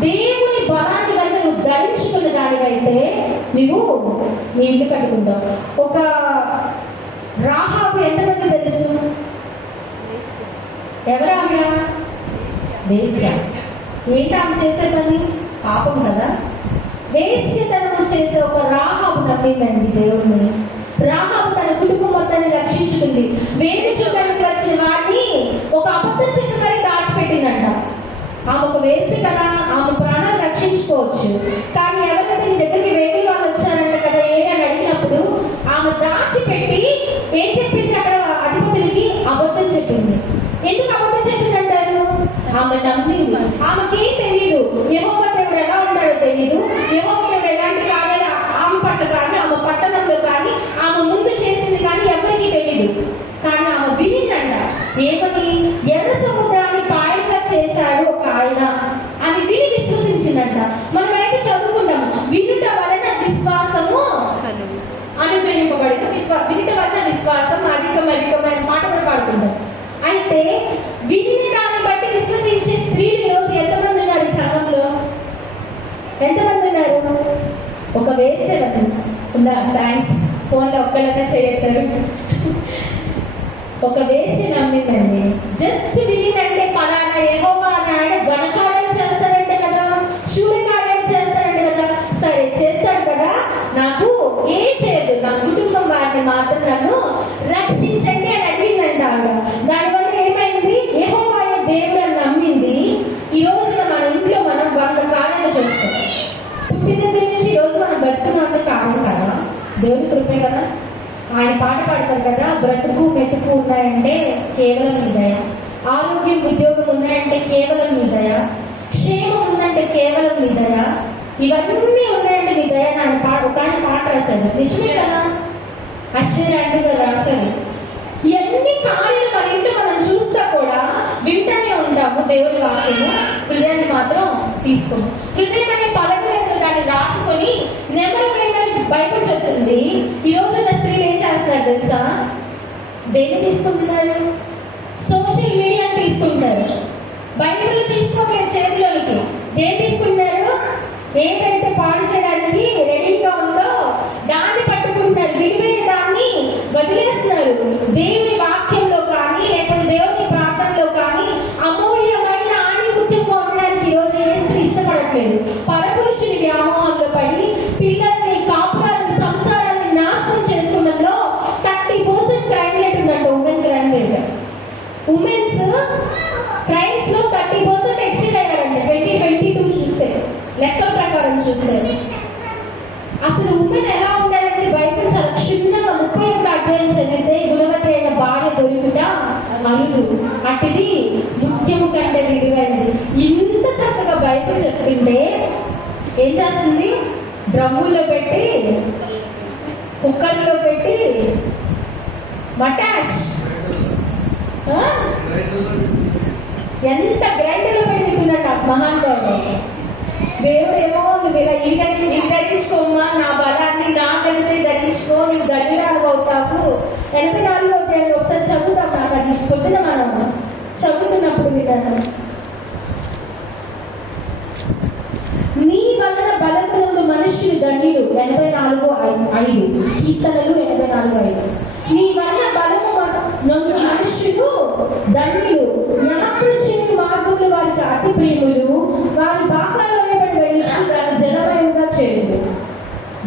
దేవుని బలాన్ని కనుక నువ్వు ధరించుకున్న దానివైతే నువ్వు నీ ఇల్లు కట్టుకుంటావు. ఒక రాహాబు ఎంతమంది తెలుసు? ఎవరు ఆవిడ? వేశ్య. ఏంటి ఆమె చేసే పని? పాపం కదా. వేశ్యతనము చేసే ఒక రాహాబు నమ్మిందండి దేవుడిని. రాహాబు తన కుటుంబం మొత్తాన్ని రక్షించుకుంది. వేరు చూడడానికి వచ్చిన వాడిని ఒక అబద్ధం చెప్పి మరీ దాచిపెట్టిందంట. ఆమె ఒక వేశ్య కదా, ఆమె ప్రాణాలు రక్షించుకోవచ్చు. కానీ ఎవరైతే నీ దగ్గరికి వేడి వాళ్ళు వచ్చారంట కదా అని అడిగినప్పుడు ఆమె దాచిపెట్టి ఏం చెప్పింది? అక్కడ అధిపతులకి అబద్ధం చెప్పింది. ఎందుకు అబద్ధం చెప్పింది అంటారు? ఆమె నమ్మింది. ఆమెకేం తెలియదు, యెహోవా దేవుడు ఎలా ఉంటాడో తెలియదు. యెహోవా దేవుడు ఎలాంటి కార్యాలు ఆమె పట్ల కానీ ఆమె పట్టణంలో కానీ ఆమె ముందు చేసింది కానీ ఎవరికీ తెలియదు. కానీ ఆమె వినిందంట. ఏమని? ఎర్ర సముద్రాన్ని పాయలుగా చేశాడు ఒక ఆయన అని విని విశ్వసించిందంట. మనం అయితే చదువుకుంటాము, వినుట వలన విశ్వాసము అనుగ్రహింపబడిన వినుట వలన విశ్వాసం అధికమైన మాట కూడా పాడుకుంటాం. అయితే విని దాన్ని బట్టి విశ్వసించే స్త్రీలు ఈరోజు ఎంతమంది ఉన్నారు ఈ సంఘంలో? ఎంతమంది ఉన్నారు? ఒక వేసేవారు ఉందా? థ్యాంక్స్. ఫోన్లో ఒక్కలన్నా చేయతారు. ఒక వేసి నమ్మిందండి. జస్ట్ వినిందంటే పలానా యెహోవా అని ఆయన ఘనకార్యాలు చేస్తారంటే కదా, శూర్యకార్యాలు చేస్తారంటే కదా. సరే చేస్తాడు కదా, నాకు ఏం చేయదు, నా కుటుంబం వారిని మాత్రం నన్ను రక్షించండి అని అడిగిందంట ఆవిడ. దానివల్ల ఏమైంది? యెహోవాయే దేవుడు అని నమ్మింది. ఈ రోజున మన ఇంట్లో మనం 100 కార్యాలు చేస్తాం. పుట్టిన దగ్గర నుంచి ఈ రోజు మనం బ్రతుకున్నట్టు కారణం కదా, దేవుని కృపే కదా. ఆయన పాట పాడతారు కదా, బ్రతుకు మెతుకు ఉన్నాయంటే కేవలం నీ దయ, ఆరోగ్యం ఉద్యోగం ఉన్నాయంటే కేవలం నీ దయ, క్షేమం ఉందంటే కేవలం నీ దయ, ఇవన్నీ ఉన్నాయంటే నీ దయ అని ఆయన పాట రాశారు. నిజమే కదా, అశ్చర్య అంటూ రాశారు. ఇవన్నీ కార్యాలు మన ఇంట్లో మనం చూస్తా కూడా వింటనే ఉంటాము దేవుని వాక్యము, హృదయాన్ని మాత్రం తీసుకోము. హృదయం అనే పలకలేదు దాన్ని రాసుకొని నెమరు బైబిల్ చెప్తుంది. ఈ రోజున్న స్త్రీలు ఏం చేస్తున్నారు తెలుసా? దేన్ని తీసుకుంటున్నారు? సోషల్ మీడియాని తీసుకుంటారు. బైబిల్ తీసుకోవట్లేదు చేతిలోనికి. దేన్ని తీసుకుంటున్నారు? ఏదైతే పాడు చేయడానికి రెడీగా ఉందో దాన్ని పట్టుకుంటున్నారు. విలువైన దాన్ని వదిలేస్తున్నారు. దేవుని వాక్యంలో కానీ లేకపోతే దేవుని ప్రార్థనలో కానీ అమూల్యమైన ఆణిముత్యంగా ఉండడానికి ఈరోజు ఏ స్త్రీ ఇష్టపడట్లేదు. పరపురుషుని వ్యామోహంలో పడి పిల్లల్ని, కాపురాన్ని, సంసారాన్ని నాశనం చేసుకోవడంలో 30% క్రైమ్ రేట్ ఉందంట. Women crime rate, women's crimes లో 30% ఎక్సీడ్ అయ్యారంట 2022 చూస్తే, లెక్కల ప్రకారం చూస్తే. అసలు ఉమెన్ ఎలా ఉండాలంటే బైబిల్ చాలా క్షుణ్ణంగా 31 అధ్యాయం చదివితే గుణవతి అయిన భార్య దొరికిట అరుదు, అటుది నృత్యము కంటే విలువైనది. ఇంత చక్కగా బైబిల్ చెప్తుంటే ఏం చేస్తుంది? డ్రమ్ముల్లో పెట్టి, కుక్కర్లో పెట్టి మటాష్ ఎంత గ్రైండర్లో పెట్టుకున్నాడు మహానుభావుడు. దేవుడేమో నువ్వు ఇలా ఇది ధరించుకోమా, నా బలాన్ని నాకంటే ధరించుకో, నువ్వు గడిరాలు అవుతావు. 84 అధ్యాయంలో ఒకసారి చదువుతాం. నాకు అది పొద్దున మనం చదువుతున్నప్పుడు మీరు నీ వలన బలమునందు మనుష్యులు ధన్యులు 84:5 కీర్తనలు 84:5. నీ వలన బలము నందు మనుష్యులు ధన్యులు, జ్ఞాపకం మార్గములు వారికి అతి ప్రియములు, వారి బాకాలో వెళ్ళి దాన్ని జనమయంగా చేయుడు.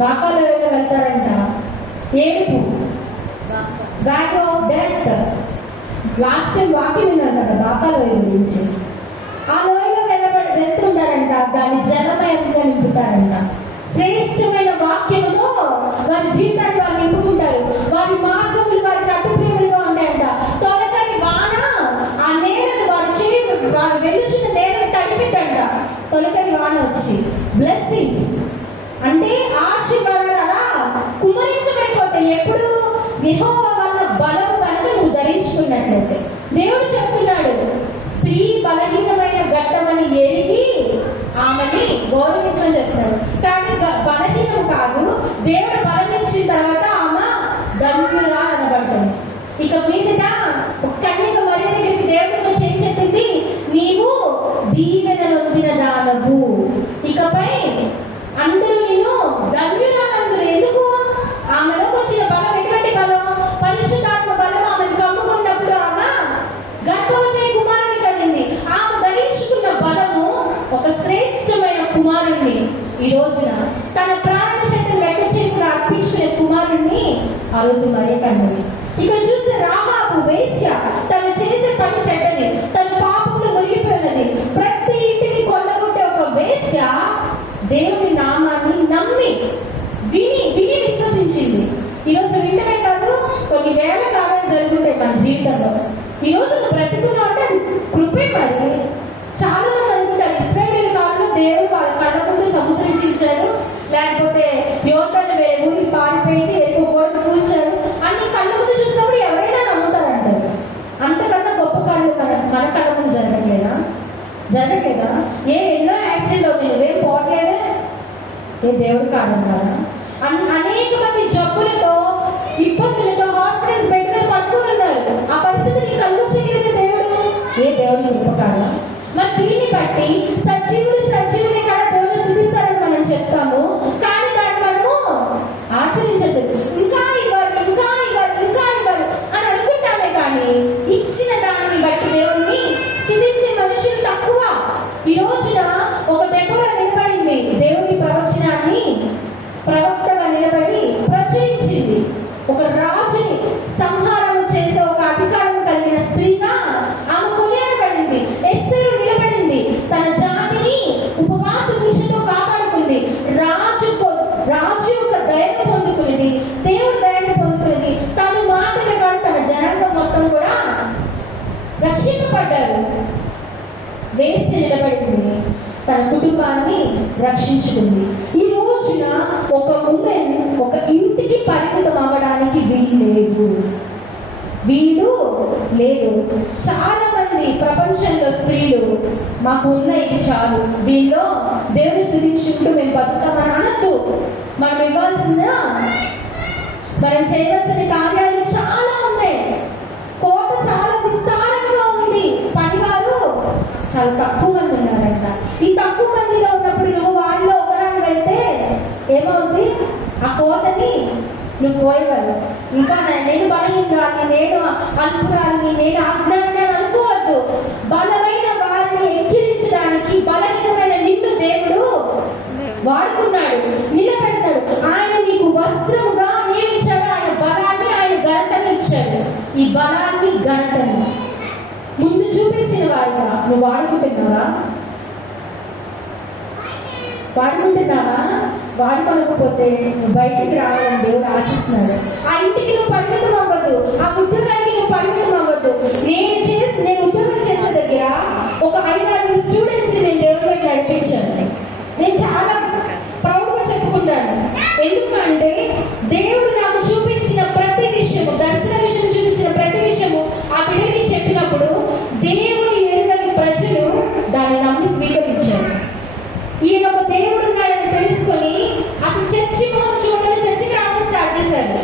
బాకాలో వెళ్తారంట ఏడుపు, bag of death. Last time వాక్యం విన్నారు కదా బాకాలో గురించి. ఆ లోయలో వెళ్తుంటారంట, దాన్ని జనమయంగా నింపుతారంట. శ్రేష్టమైన వాక్యముతో వారి జీవితాన్ని వారు నింపుకుంటారు. వారి మార్గములు వారికి అతి ప్రియములుగా ఉంటాయంట. తొలకరి వాన యెహోవా వల్ల బలం కనుక నువ్వు ధరించుకున్నట్లయితే దేవుడు చెప్తున్నాడు, స్త్రీ బలహీనమైన ఘట్టమని ఎరిగి ఆమెని గౌరవించమని చెప్తున్నాడు. కానీ బలహీనం కాదు, దేవుడు బలం ఇచ్చిన తర్వాత ఆమె ధన్యురా అనబడుతుంది. ఇక మీదట ఒక కన్యక మరియ దగ్గరికి దేవుడితో చేసి చెప్పింది, నీవు దీవెన నొందిన దానవు, ఇకపై అందరూ నిన్ను ధన్యురాలందరూ. ఎందుకు? ఆమెలోకి వచ్చిన బలం ఎటువంటి బలం? పరిశుద్ధాత్మ బలం ఆమెను కమ్ముకున్నప్పుడు ఆమె గర్భవతి కుమారుని కలిగింది. ఆమె ధరించుకున్న బలము ఒక శ్రేష్టమైన కుమారుణ్ణి ఈ రోజున తన ప్రాణ సైతం లెక్క చేయకుండా అర్పించుకునే కుమారుణ్ణి ఆ రోజు మరియ కన్నది. ఇక్కడ చూస్తే రాహాబు వేశ్య, తను చేసే పని చెడ్డది, తన పాపంలో మునిగిపోయినది, ప్రతి ఇంటిని కొల్లగొట్టే ఒక వేశ్య దేవుని నామాన్ని నమ్మి విని విని విశ్వసించింది. ఈరోజు వింటమే కాదు, కొన్ని వేల కాలాలు జరుగుతాయి మన జీవితంలో. ఈ రోజు నువ్వు బ్రతుకున్నావు అంటే అది కృపే. మరి చాలా మంది అనుకుంటారు ఇశ్రాయేలు కాలంలో దేవుడు వాళ్ళ కళ్ళ ముందు సముద్రం చీల్చాడు, లేకపోతే యోర్దాను వేరే ఊరికి పారిపోయింది, ఎక్కువ కోట్లు కూల్చాడు అన్ని కళ్ళ ముందు చూసినప్పుడు ఎవరైనా నమ్ముతారంటారు. అంతకన్నా గొప్ప కార్యం మన కళ్ళ ముందు జరగట్లేదా? ఎన్నో యాక్సిడెంట్ అవుతుంది, నువ్వేం పోవట్లేదే? ఏ దేవుడు కారణం కాదా? అనేక మంది జబ్బులతో ఇబ్బందులతో హాస్పిటల్స్ బెడ్ మీద పడుకుని ఉన్నారు. ఆ పరిస్థితిని కళ్ళు చేయలేదు దేవుడు. ఏ దేవుడు గొప్ప కారణం? మరి దీన్ని బట్టి సజీవుని కూడా దేవుడు చూపిస్తారని మనం చెప్తాము, కానీ దాన్ని మనము ఆచరించదు. ఇంకా ఇవ్వాలి అని అనుకుంటామే, కానీ ఇచ్చిన దాన్ని బట్టి దేవుణ్ణి స్తుతించే మనుషులు తక్కువ. ఈ రోజున ఒక దెబ్బలో నిలబడింది, దేవుని ప్రవచనాన్ని ప్రవక్తగా నిలబడి ప్రచురించింది. ఒక రాజుని సంహారం చేసే ఒక అధికారం కలిగిన స్త్రీగా ఆమె కొనియాడబడింది. ఎస్తేరు నిలబడింది, తన జాతిని ఉపవాస దీక్షతో కాపాడుకుంది. రాజు యొక్క దయను పొందుకునేది, దేవుడి దయను పొందుకునేది. తను మాత్రమే కాదు, తన జనాంగం మొత్తం కూడా రక్షింపబడ్డారు. వేసి నిలబడింది, తన కుటుంబాన్ని రక్షించుకుంది. ఈ రోజున ఒక ఉమెన్ ఒక ఇంటికి పరిమితం అవ్వడానికి వీలు లేదు. చాలా మంది ప్రపంచంలో స్త్రీలు మాకు ఉన్న ఇది చాలు, దీనిలో దేవుని స్థుతించుకుంటూ మేము బతుకుతామని అనద్దు. మనం ఇవ్వాల్సిన, మనం చేయవలసిన కార్యాలు చాలా ఉన్నాయి. కోట చాలా విస్తారంగా ఉంది. పనివారు చాలా తక్కువ మంది ఉన్నారంట. ఈ తక్కువ మందిలో ఉన్నప్పుడు నువ్వు వారిలో ఒకదాన్ని వెళ్తే ఏమవుతుంది? ఆ కోటని నువ్వు పోయగలవు. ఇంకా నేను బలహీనరాన్ని, నేను అల్పురాన్ని, నేను అజ్ఞాని అని అనుకోవద్దు. బలమైన వారిని ఎక్కిరించడానికి బలహీనమైన నిన్ను దేవుడు వాడుకున్నాడు, నిలబెడతాడు. ఆయన నీకు వస్త్రముగా ఏమిచ్చాడు? ఆయన బలాన్ని, ఆయన ఘనతని ఇచ్చాడు. ఈ బలాన్ని ఘనతని ముందు చూపించిన వారిగా నువ్వు వాడుకుంటున్నావా? వాడుకోలేకపోతే నువ్వు బయటికి రావాలని దేవుడు ఆశిస్తున్నాడు. ఆ ఇంటికి నువ్వు పరిమితం అవ్వద్దు, ఆ ఉద్యోగానికి నువ్వు పరిమితం అవ్వద్దు. నేను ఉద్యోగం చేసే దగ్గర ఒక 5-6 స్టూడెంట్స్ నేను దేవుడికి నడిపించాను. నేను చాలా ప్రౌడ్గా చెప్పుకుంటాను. ఎందుకంటే దేవుడు నాకు చూపించిన ప్రతి విషయము, దర్శన విషయం చూపించిన ప్రతి విషయము ఆ బిడ్డకి చెప్పినప్పుడు దేవుని ఎరుగని ప్రజలు దాన్ని నమ్మి స్వీకరించారు. ఈయన ఒక దేవుడు ఉన్నాడని తెలుసుకొని అసలు చర్చి చూడని చర్చికి రావడం స్టార్ట్ చేశారు.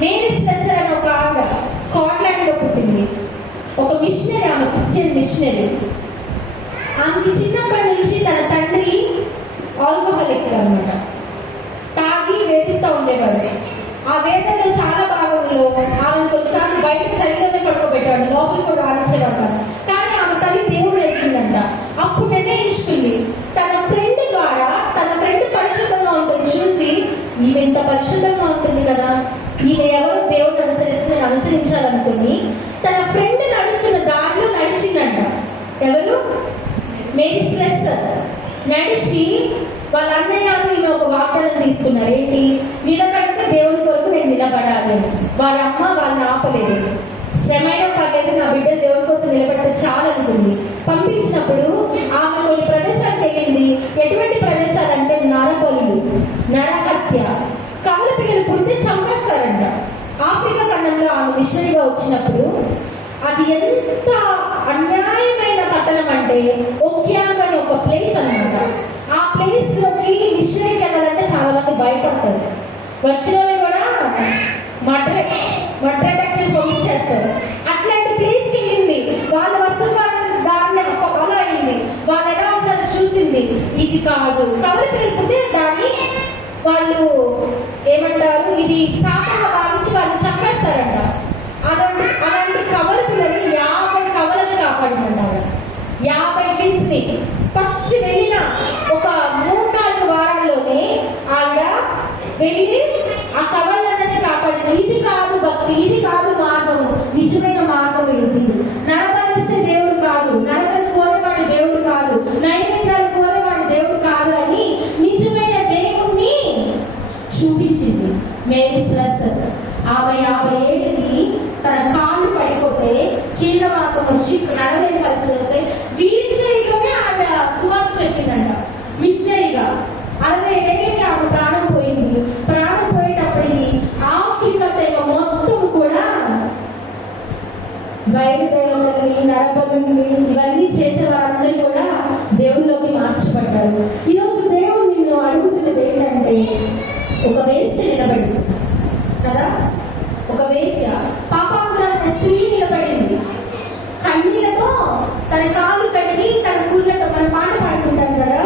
మేరీ స్లెస్సర్ అని ఒక ఆవిడ స్కాట్లాండ్లో పుట్టింది. ఒక మిషనరీ, ఆమె క్రిస్టియన్ మిషనరీ. ఆమెకి చిన్నప్పటి నుంచి తన తండ్రి ఆల్కహాలిక్ అనమాట, తాగి వేధిస్తూ ఉండేవాడు. ఆ వేదనలో చాలా భాగంలో ఆమె కొన్నిసార్లు బయటకు చలిలోనే పడుకోబెట్టాడు, లోపలికి కూడా రాణించేవాడు. కానీ ఆమె తల్లి దేవుడు ఎక్కిందంట. అప్పుడు నిర్ణయించుకుంది, తన ఫ్రెండ్ ద్వారా, తన ఫ్రెండ్ పరిశుద్ధంగా ఉంటుంది చూసి, ఈమె ఇంత పరిశుద్ధంగా ఉంటుంది కదా, ఈమె ఎవరు దేవుడు అనుసరిస్తే అనుసరించాలనుకుని తన ఫ్రెండ్ నడుస్తున్న దారిలో నడిచిందంట. ఎవరు? Mary Slessor. నడిచి వాళ్ళ అన్నయ్య ఈమె ఒక వాగ్దానం తీసుకున్నారు. ఏంటి? నిలబడితే దేవుని కొరకు నేను నిలబడాలి. వాళ్ళ అమ్మ వాళ్ళని ఆపలేదు. శ్రమైనా పర్లేదు, నా బిడ్డ దేవుడి కోసం నిలబడితే చాలనుకుంది. పంపించినప్పుడు ఆమె కొన్ని ప్రదేశాలకు వెళ్ళింది. ఎటువంటి ప్రదేశాలు అంటే నరబలులు, నరహత్య, కవల పిల్లలు పుడితే చంపేస్తారంట. ఆఫ్రికా ఖండంలో ఆమె మిషనరీగా వచ్చినప్పుడు అది ఎంత అన్యాయమైన పట్టణం అంటే ఒక్యాంగ్ అని ఒక ప్లేస్ అన్నమాట. ఆ ప్లేస్ లోకి మిషనరీకి వెళ్ళాలంటే చాలా మంది భయపడతారు. వచ్చిన వాళ్ళు కూడా మటర్ అటాక్ చేసి పంపించేస్తారు. అట్లాంటి ప్లేస్కి వెళ్ళింది. వాళ్ళ వస్తువులను దాన్ని ఫాలో అయింది. వాళ్ళు ఎలా ఉంటారో చూసింది. ఇది కాదు కవలి వెళ్ళిపోతే దాన్ని వాళ్ళు ఏమంటారు, ఇది శాపంగా భావించి వాళ్ళు చంపేస్తారంట. అలాంటి కవల పిల్లలు 50 కవలను కాపాడుకుంటారు. 50 కిడ్స్ని ఫస్ట్ వెళ్ళిన ఒక 3-4 వారాల్లోనే ఆవిడ వెళ్ళి ఆ కవలన్నీ కాపాడింది. ఇది కాదు భక్తి, ఇది కాదు మార్గం, నిజమైన మార్గం ఇది. నరబలిస్తే దేవుడు కాదు, నరబలి కోరేవాడు దేవుడు కాదు, నైవేద్యాలు కోరేవాడు దేవుడు కాదు అని నిజమైన దేవుణ్ణి చూపించింది మేరీ స్లెస్సర్. ఆమె 50 ఏళ్ళకి తన కాళ్ళు పడిపోతే కీళ్ళ వాతం వచ్చి నడలేని పరిస్థితి వస్తే వీల్ చైర్లోనే ఆమె సువార్త చెప్పిందంట మిషనరీగా. 60 ఏళ్ళకి ఆమె ప్రాణం పోయింది. ప్రాణం పోయేటప్పటికి ఆఫ్రికా తెగ మొత్తం కూడా బయలుదేరాలని నడపలని ఇవన్నీ చేసే వారందరూ కూడా దేవుళ్ళలోకి మార్చబడ్డారు. ఈరోజు దేవుడు నిన్ను అడుగుతున్నది ఏంటంటే, ఒక వేశ్య నిలబడింది కదా, ఒక వేశ్య పాపాత్ములైన స్త్రీ నిలబడింది. కన్నీళ్లతో తన కాళ్ళు కడిగి తన కూర్లతో మన పాట పాడుకుంటాం కదా.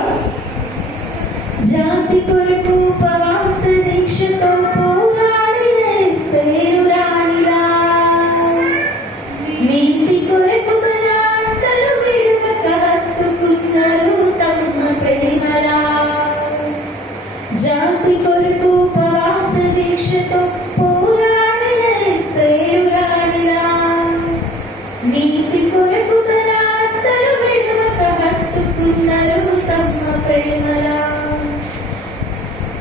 జాతి కొరకు ఉపవాస దీక్షతో పోరాడిన ఎస్తేరురాలిరా, నీతి కొరకు తన అంతలు విడువక హత్తుకున్నారు తమ ప్రేమరా. జాతి కొరకు ఉపవాస దీక్షతో పోరాడిన ఎస్తేరురాలిరా, నీతి కొరకు తన అంతలు విడువక హత్తుకున్నారు తమ ప్రేమరా.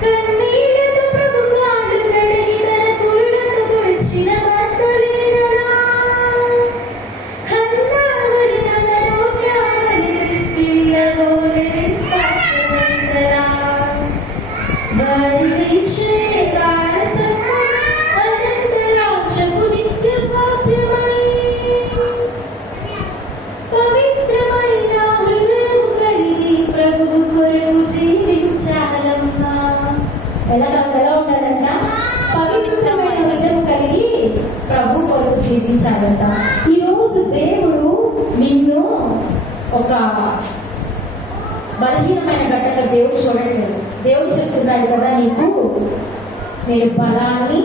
కన్నీళ్లతో ప్రభు కాళ్ళు కడిగి తన కురులతో తుడిచిన మగ్దలేనరా, హన్నావరి నగలో జ్ఞానని క్రిస్టిల్లలోని విశ్వాసవంతరా. వారిని చేరాల సత్వం అనంతరాజ్యపు నిత్య స్వాస్థ్యమై, పవిత్రమైన హృదయం కలిగి ప్రభువు కొరకు జీవించాలమ్మా. ఎలా ఉండాలంట? పవిత్రమైన హృదయం కలిగి ప్రభు కొరకు జీవించాలంట. ఈరోజు దేవుడు నిన్ను ఒక బలహీనమైన ఘటనగా దేవుడు చూడట్లేదు. దేవుడు చెప్తున్నాడు కదా, నీకు నేను బలాన్ని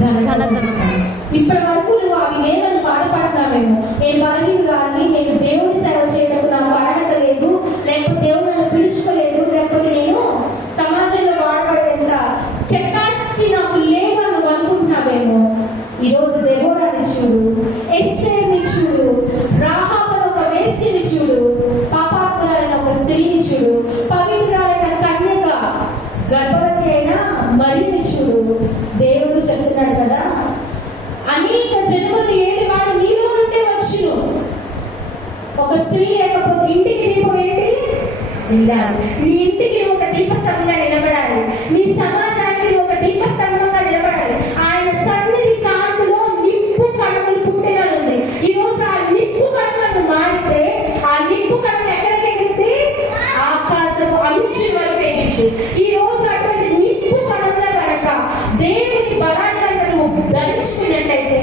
ఘనతనిస్తాను. ఇప్పటి వరకు నువ్వు అవి లేదని బాధపడుతున్నావేమో. నేను బలహీనురాలిని, నేను దేవుని సేవ చేయడం నాకు అర్హత లేదు, లేకపోతే దేవుడు నన్ను పిలుచుకోలేదు, లేకపోతే నేను సమాజంలో వాడబడేంత కెపాసిటీ నాకు లేదని నువ్వు అనుకుంటున్నావేమో. ఈరోజు దెబోరాని చూడు, ఎస్తేర్ని చూడు, రాహాబును ఒక వేశ్యని చూడు, పాపాత్ములైన ఒక స్త్రీని చూడు, పవిత్రురాలైన కన్యగా గర్భవతి అయిన మరియని చూడు. దేవుడు చెప్తున్నాడు కదా, అనేక జన్మలు ఏలివాడు నీలో నుండే వచ్చును. ఒక స్త్రీ లేకపోతే ఇంటికి దీపం ఏంటి? నీ ఇంటికి ఒక దీపస్తంభంగా నిలబడాలి. నీ సమాజానికి ఒక దీపస్తంభంగా నిలబడాలి. ఆయన సన్నిధి కాంతిలో నిప్పు కణములు పుట్టినది. ఈరోజు ఆ నిప్పు కణములు మారితే ఆ నిప్పు కణం ఎక్కడికి ఎగిరితే ఆకాశపు అంచు వరకు ఎగిరితే. ఈ రోజు అటువంటి నిప్పు కణముల కనుక దేవుని బలాన్ని కనుక నువ్వు ధరించుకున్నట్టయితే,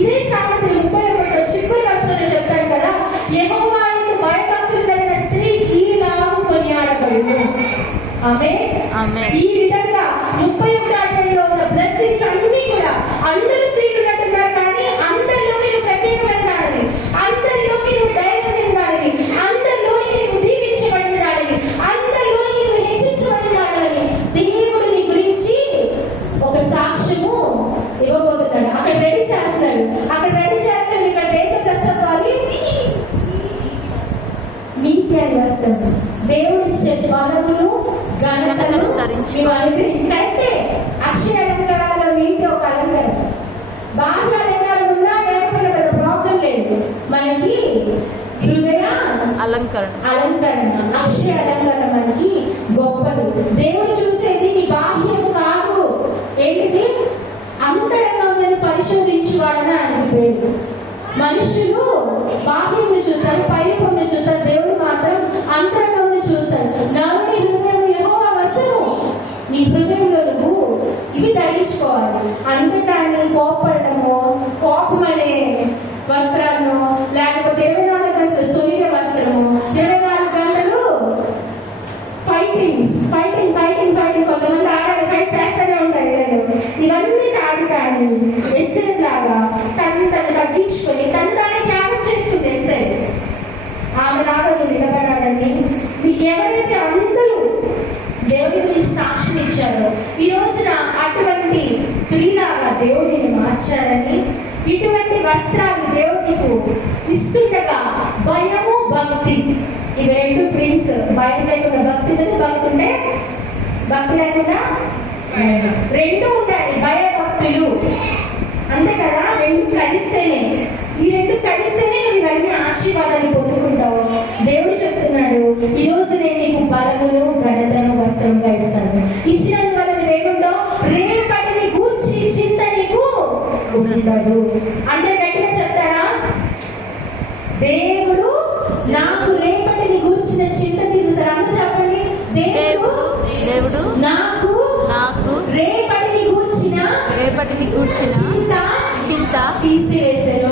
ఇదే సామెతలు 31 చివరి వచనంలో చెప్తాడు కదా, యెహోవా యందు భయభక్తులు కలిగిన స్త్రీ ఈలాగు కొనియాడబడును. ఆమేన్. ఈ విధంగా 31 అధ్యాయంలో ఉన్న బ్లెస్సింగ్స్ అన్ని కూడా అందరూ స్త్రీలు ఉన్నట్టున్నారు, కానీ అందరిలోకి నువ్వు ప్రత్యేకమైన దానివి, అందరిలోకి నువ్వు ధైర్యం తిందానివి, అందరిలోకి నువ్వు దీవించబడిన దానివి, అందరిలోకి నువ్వు హెచ్చించబడిన దానివి. దేవుడు నీ గురించి ఒక సాక్ష్యము ఇవ్వబోతున్నాడు. అక్కడ రెడీ చేస్తున్నాడు. అక్కడ రెడీ చేస్తాడు. ఇక్కడ దేవ ప్రసవారి నీతి అని వస్తాడు. దేవుడిచ్చే బలములు ఘనతను ధరించుకుంటే అక్షయ అలంకారాల్లో నీతి ఒక అలంకారం. బాహ్య అలంకారం ఉన్నా లేకపోయినా పెద్ద ప్రాబ్లం లేదు. మనకి హృదయ అలంకరణ, అక్షయ అలంకరణ మనకి గొప్పది. దేవుడు చూసేది నీ బాహ్యం కాదు, ఏంటిది? అంతరంగంలోని మనుషులు బాహ్యమును చూస్తారు, పైరూపమును చూస్తారు, దేవుడు మాత్రం అంతరంగమును చూస్తాడు. నరుని హృదయం యెహోవా వశము. నీ హృదయంలో నువ్వు ఇవి ధరించుకోవాలి. అంతేకాని కోపడము, కోపం అనే వస్త్రాలను, లేకపోతే 24 గంటలు సొలిగే వస్త్రము, 24 గంటలు ఫైటింగ్ ఫైటింగ్ ఫైటింగ్ ఫైటింగ్, కొంతమంది ఆడాలి ఫైట్ చేస్తూనే ఉంటారు కదా. ఇవన్నీ కాదు. కానీ ఎస్తేర్ లాగా తను తగ్గించుకొని తను తానే త్యాగం చేసుకుని ఎస్తేర్ ఆమె లాగా నువ్వు నిలబడాలని ఎవరైతే అందరూ దేవుడి గురించి సాక్ష్యం ఇచ్చారో ఈ రోజున అటువంటి స్త్రీలాగా దేవుడిని మార్చాలని, ఇటువంటి వస్త్రాన్ని దేవుడికి ఇస్తుండగా భయము భక్తి, ఇవి రెండు ట్విన్స్. భయం లేకుండా భక్తి ఉండదు, భక్తి ఉంటే భక్తి లేకుండా రెండు ఉంటాయి. భయ భక్తులు అంతే కదా, రెండు కలిస్తేనే, ఈ రెండు కలిస్తేనే నువ్వు ఇవన్నీ ఆశీర్వాదాన్ని పొందుకుంటావు. దేవుడు చెప్తున్నాడు, ఈ రోజు నేను నీకు బలమును ఘనతను వస్త్రంగా ఇస్తాను. ఇచ్చిన వల్ల నువ్వేముంటావు, రేపటిని గూర్చి చింత నీకు ఉండదు. అంటే గట్టిగా చెప్తారా, దేవుడు నాకు రేపటిని గూర్చిన చింత తీసేసారు. అందరూ చెప్పండి, దేవుడు నాకు రేపటిని గూర్చిన చింత తీసివేసెను.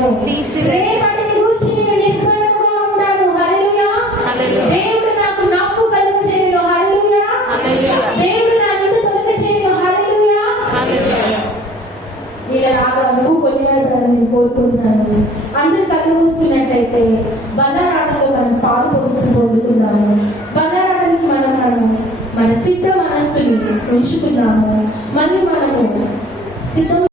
రేపటిని గూర్చి నేను నిర్భయంగా ఉంటాను. హల్లెలూయా. దేవుడు నాకు నవ్వు కలుగజేయును. హల్లెలూయా. దేవుడు నా నుండి తొలగజేయును. హల్లెలూయా. ఇలాగా నువ్వు కొనియాడాలని కోరుకుంటున్నాను. అందరూ కళ్ళు మూసుకున్నట్లయితే బంగారాటలో మనం పొందుకుందాము. బంగారాటానికి మన సిద్ధ మనస్సుని ఉంచుకుందాము. మళ్ళీ మనము సిద్ధం